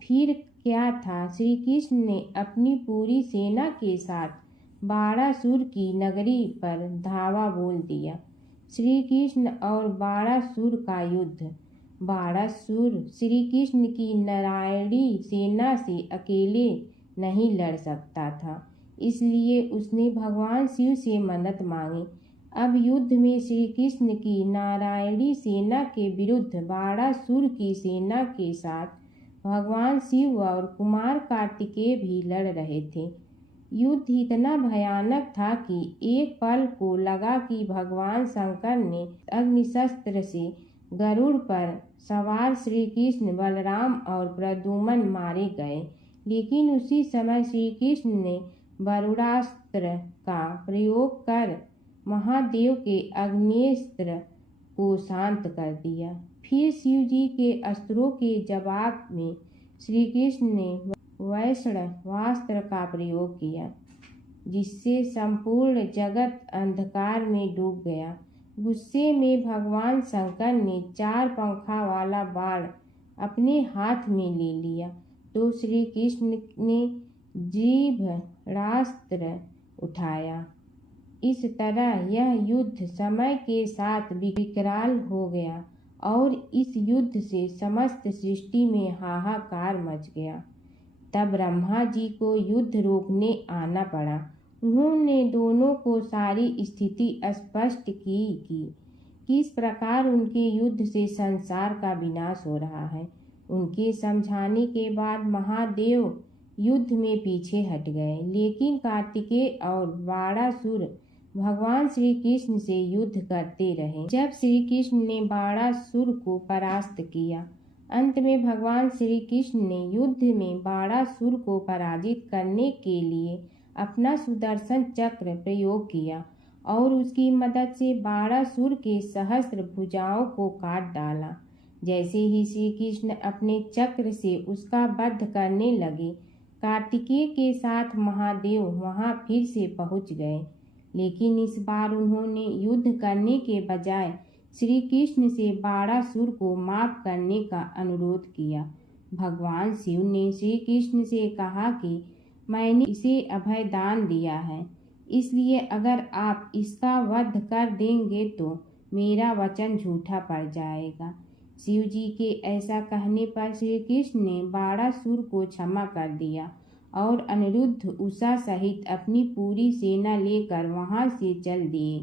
फिर क्या था, श्री कृष्ण ने अपनी पूरी सेना के साथ बाणासुर की नगरी पर धावा बोल दिया। श्री कृष्ण और बाणासुर का युद्ध। बाणासुर श्री कृष्ण की नारायणी सेना से अकेले नहीं लड़ सकता था, इसलिए उसने भगवान शिव से मदद मांगी। अब युद्ध में श्री कृष्ण की नारायणी सेना के विरुद्ध बाणासुर की सेना के साथ भगवान शिव और कुमार कार्तिकेय भी लड़ रहे थे। युद्ध इतना भयानक था कि एक पल को लगा कि भगवान शंकर ने अग्निशस्त्र से गरुड़ पर सवार श्री कृष्ण, बलराम और प्रद्युम्न मारे गए। लेकिन उसी समय श्री कृष्ण ने वरुणास्त्र का प्रयोग कर महादेव के अग्नेस्त्र को शांत कर दिया। फिर शिव जी के अस्त्रों के जवाब में श्री कृष्ण ने वैष्णवास्त्र का प्रयोग किया, जिससे संपूर्ण जगत अंधकार में डूब गया। गुस्से में भगवान शंकर ने 4 पंखा वाला बाण अपने हाथ में ले लिया तो श्री कृष्ण ने जीभरास्त्र उठाया। इस तरह यह युद्ध समय के साथ विकराल हो गया और इस युद्ध से समस्त सृष्टि में हाहाकार मच गया। तब ब्रह्मा जी को युद्ध रोकने आना पड़ा। उन्होंने दोनों को सारी स्थिति स्पष्ट की कि किस प्रकार उनके युद्ध से संसार का विनाश हो रहा है। उनके समझाने के बाद महादेव युद्ध में पीछे हट गए, लेकिन कार्तिकेय और बाणासुर भगवान श्री कृष्ण से युद्ध करते रहे। जब श्री कृष्ण ने बाणासुर को परास्त किया, अंत में भगवान श्री कृष्ण ने युद्ध में बाणासुर को पराजित करने के लिए अपना सुदर्शन चक्र प्रयोग किया और उसकी मदद से बाणासुर के सहस्त्र भुजाओं को काट डाला। जैसे ही श्री कृष्ण अपने चक्र से उसका वध करने लगे, कार्तिकेय के साथ महादेव वहां फिर से पहुंच गए, लेकिन इस बार उन्होंने युद्ध करने के बजाय श्री कृष्ण से बाणासुर को माफ करने का अनुरोध किया। भगवान शिव ने श्री कृष्ण से कहा कि मैंने इसे अभय दान दिया है, इसलिए अगर आप इसका वध कर देंगे तो मेरा वचन झूठा पड़ जाएगा। शिव जी के ऐसा कहने पर श्री कृष्ण ने बाणासुर को क्षमा कर दिया और अनिरुद्ध, उषा सहित अपनी पूरी सेना लेकर वहां से चल दिए।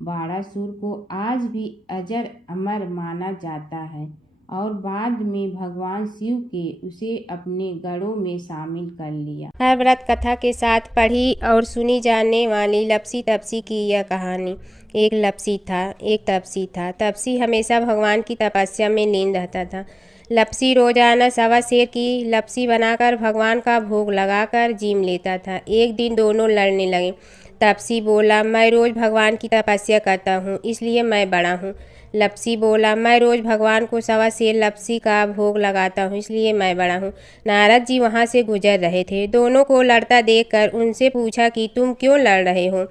बाणासुर को आज भी अजर अमर माना जाता है और बाद में भगवान शिव के उसे अपने गढ़ों में शामिल कर लिया। हर व्रत कथा के साथ पढ़ी और सुनी जाने वाली लपसी तपसी की यह कहानी। एक लपसी था, एक तपसी था। तपसी हमेशा भगवान की तपस्या में लीन रहता था। लपसी रोजाना 1.25 सेर की लपसी बनाकर भगवान का भोग लगाकर जीम लेता था। एक दिन दोनों लड़ने लगे। तपसी बोला, मैं रोज़ भगवान की तपस्या करता हूँ, इसलिए मैं बड़ा हूँ। लपसी बोला, मैं रोज़ भगवान को 1.25 सेर लपसी का भोग लगाता हूँ, इसलिए मैं बड़ा हूँ। नारद जी वहाँ से गुजर रहे थे। दोनों को लड़ता देखकर उनसे पूछा कि तुम क्यों लड़ रहे हो।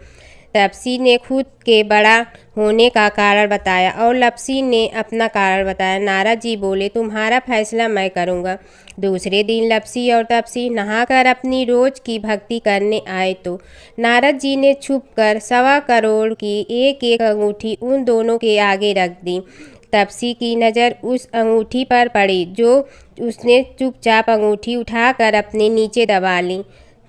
तपसी ने खुद के बड़ा होने का कारण बताया और लपसी ने अपना कारण बताया। नारद जी बोले, तुम्हारा फैसला मैं करूँगा। दूसरे दिन लपसी और तपसी नहाकर अपनी रोज की भक्ति करने आए तो नारद जी ने छुपकर 1.25 करोड़ की एक एक अंगूठी उन दोनों के आगे रख दी। तपसी की नज़र उस अंगूठी पर पड़ी जो उसने चुपचाप अंगूठी उठाकर अपने नीचे दबा ली।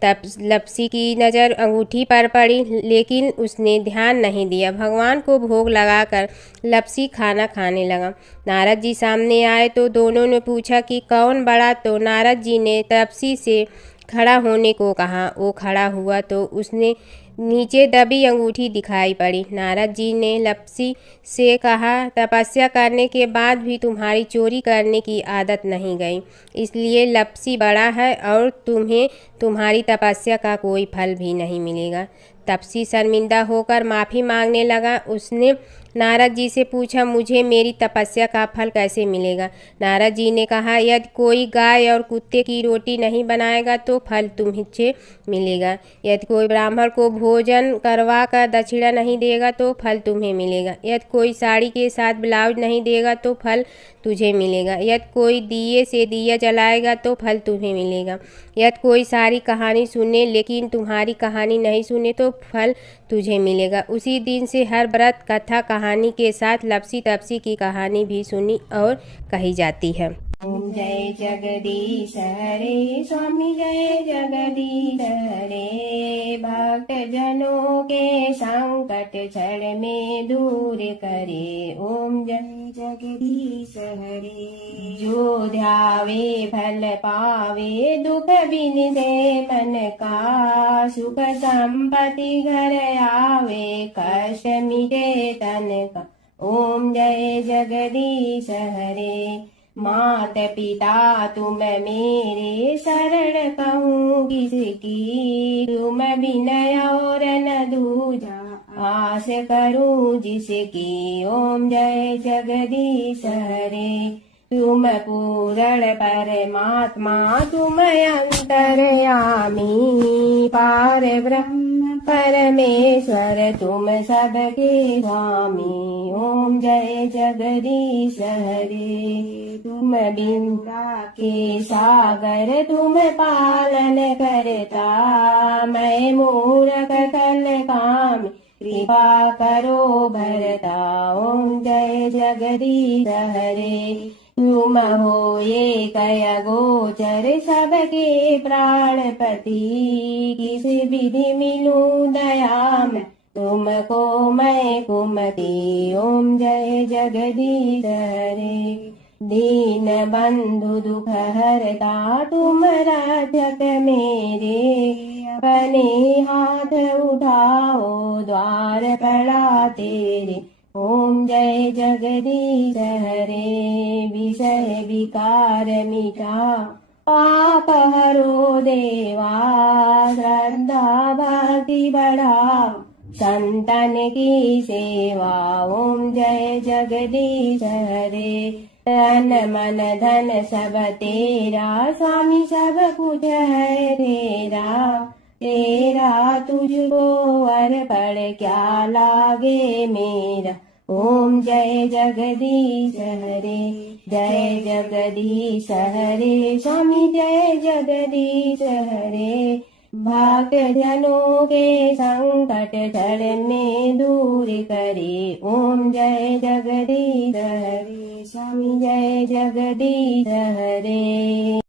तब लपसी की नज़र अंगूठी पर पड़ी, लेकिन उसने ध्यान नहीं दिया। भगवान को भोग लगाकर लपसी खाना खाने लगा। नारद जी सामने आए तो दोनों ने पूछा कि कौन बड़ा, तो नारद जी ने तपसी से खड़ा होने को कहा। वो खड़ा हुआ तो उसने नीचे दबी अंगूठी दिखाई पड़ी। नारद जी ने लपसी से कहा, तपस्या करने के बाद भी तुम्हारी चोरी करने की आदत नहीं गई, इसलिए लपसी बड़ा है और तुम्हें तुम्हारी तपस्या का कोई फल भी नहीं मिलेगा। तपसी शर्मिंदा होकर माफ़ी मांगने लगा। उसने नारद जी से पूछा, मुझे मेरी तपस्या का फल कैसे मिलेगा। नारद जी ने कहा, यदि कोई गाय और कुत्ते की रोटी नहीं बनाएगा तो फल तुम्हें मिलेगा। यदि कोई ब्राह्मण को भोजन करवा कर दक्षिणा नहीं देगा तो फल तुम्हें मिलेगा। यदि कोई साड़ी के साथ ब्लाउज नहीं देगा तो फल तुझे मिलेगा। यदि कोई दिए से दिया जलाएगा तो फल तुम्हें मिलेगा। यदि कोई सारी कहानी सुने लेकिन तुम्हारी कहानी नहीं सुने तो फल तुझे मिलेगा। उसी दिन से हर व्रत कथा कहानी के साथ लपसी तपसी की कहानी भी सुनी और कही जाती है। ओम जय जगदीश हरे, स्वामी जय जगदीश हरे। भक्त जनों के संकट क्षण में दूर करे। ओम जय जगदीश हरे। जो जो ध्यावे फल पावे, दुख बिन से मन का, सुख संपत्ति घर आवे, कष्ट मिटे तन का। ओम जय जगदीश हरे। मात पिता तुम मेरे, शरण कहूँ किसकी, तुम विनय और न दूजा, आस करूँ जिसकी। ओम जय जगदीश हरे। तुम पूर्ण परमात्मा, तुम अंतर्यामी, पार ब्रह्म परमेश्वर, तुम सबके स्वामी। ओम जय जगदीश हरे। तुम बिंदा के सागर, तुम पालन करता, मैं मूर्ख कल काम, कृपा करो भरता। ओम जय जगदीश हरे। तुम हो ये कय गोचर, सबके प्राणपति, किस विधि मिलूं दया में, तुमको मैं कुमति। ओम जय जगदीश हरे। दीन बंधु दुख हरता, तुम रक्षक मेरे, अपने हाथ उठाओ, द्वार पड़ा तेरे। ओम जय जगदीश हरे। विषय विकार मिटा, पाप हरो देवा, श्रद्धा भक्ति बढ़ाओ, संतन की सेवा। ओम जय जगदीश हरे। तन मन धन सब तेरा, स्वामी सब कुछ है तेरा, तेरा तुझको अर्पण क्या लागे मेरा। ओम जय जगदीश हरे। जय जगदीश हरे। स्वामी जय जगदीश हरे। भक्त जनों के संकट क्षण में दूर करे। ओम जय जगदीश हरे। स्वामी जय जगदीश हरे।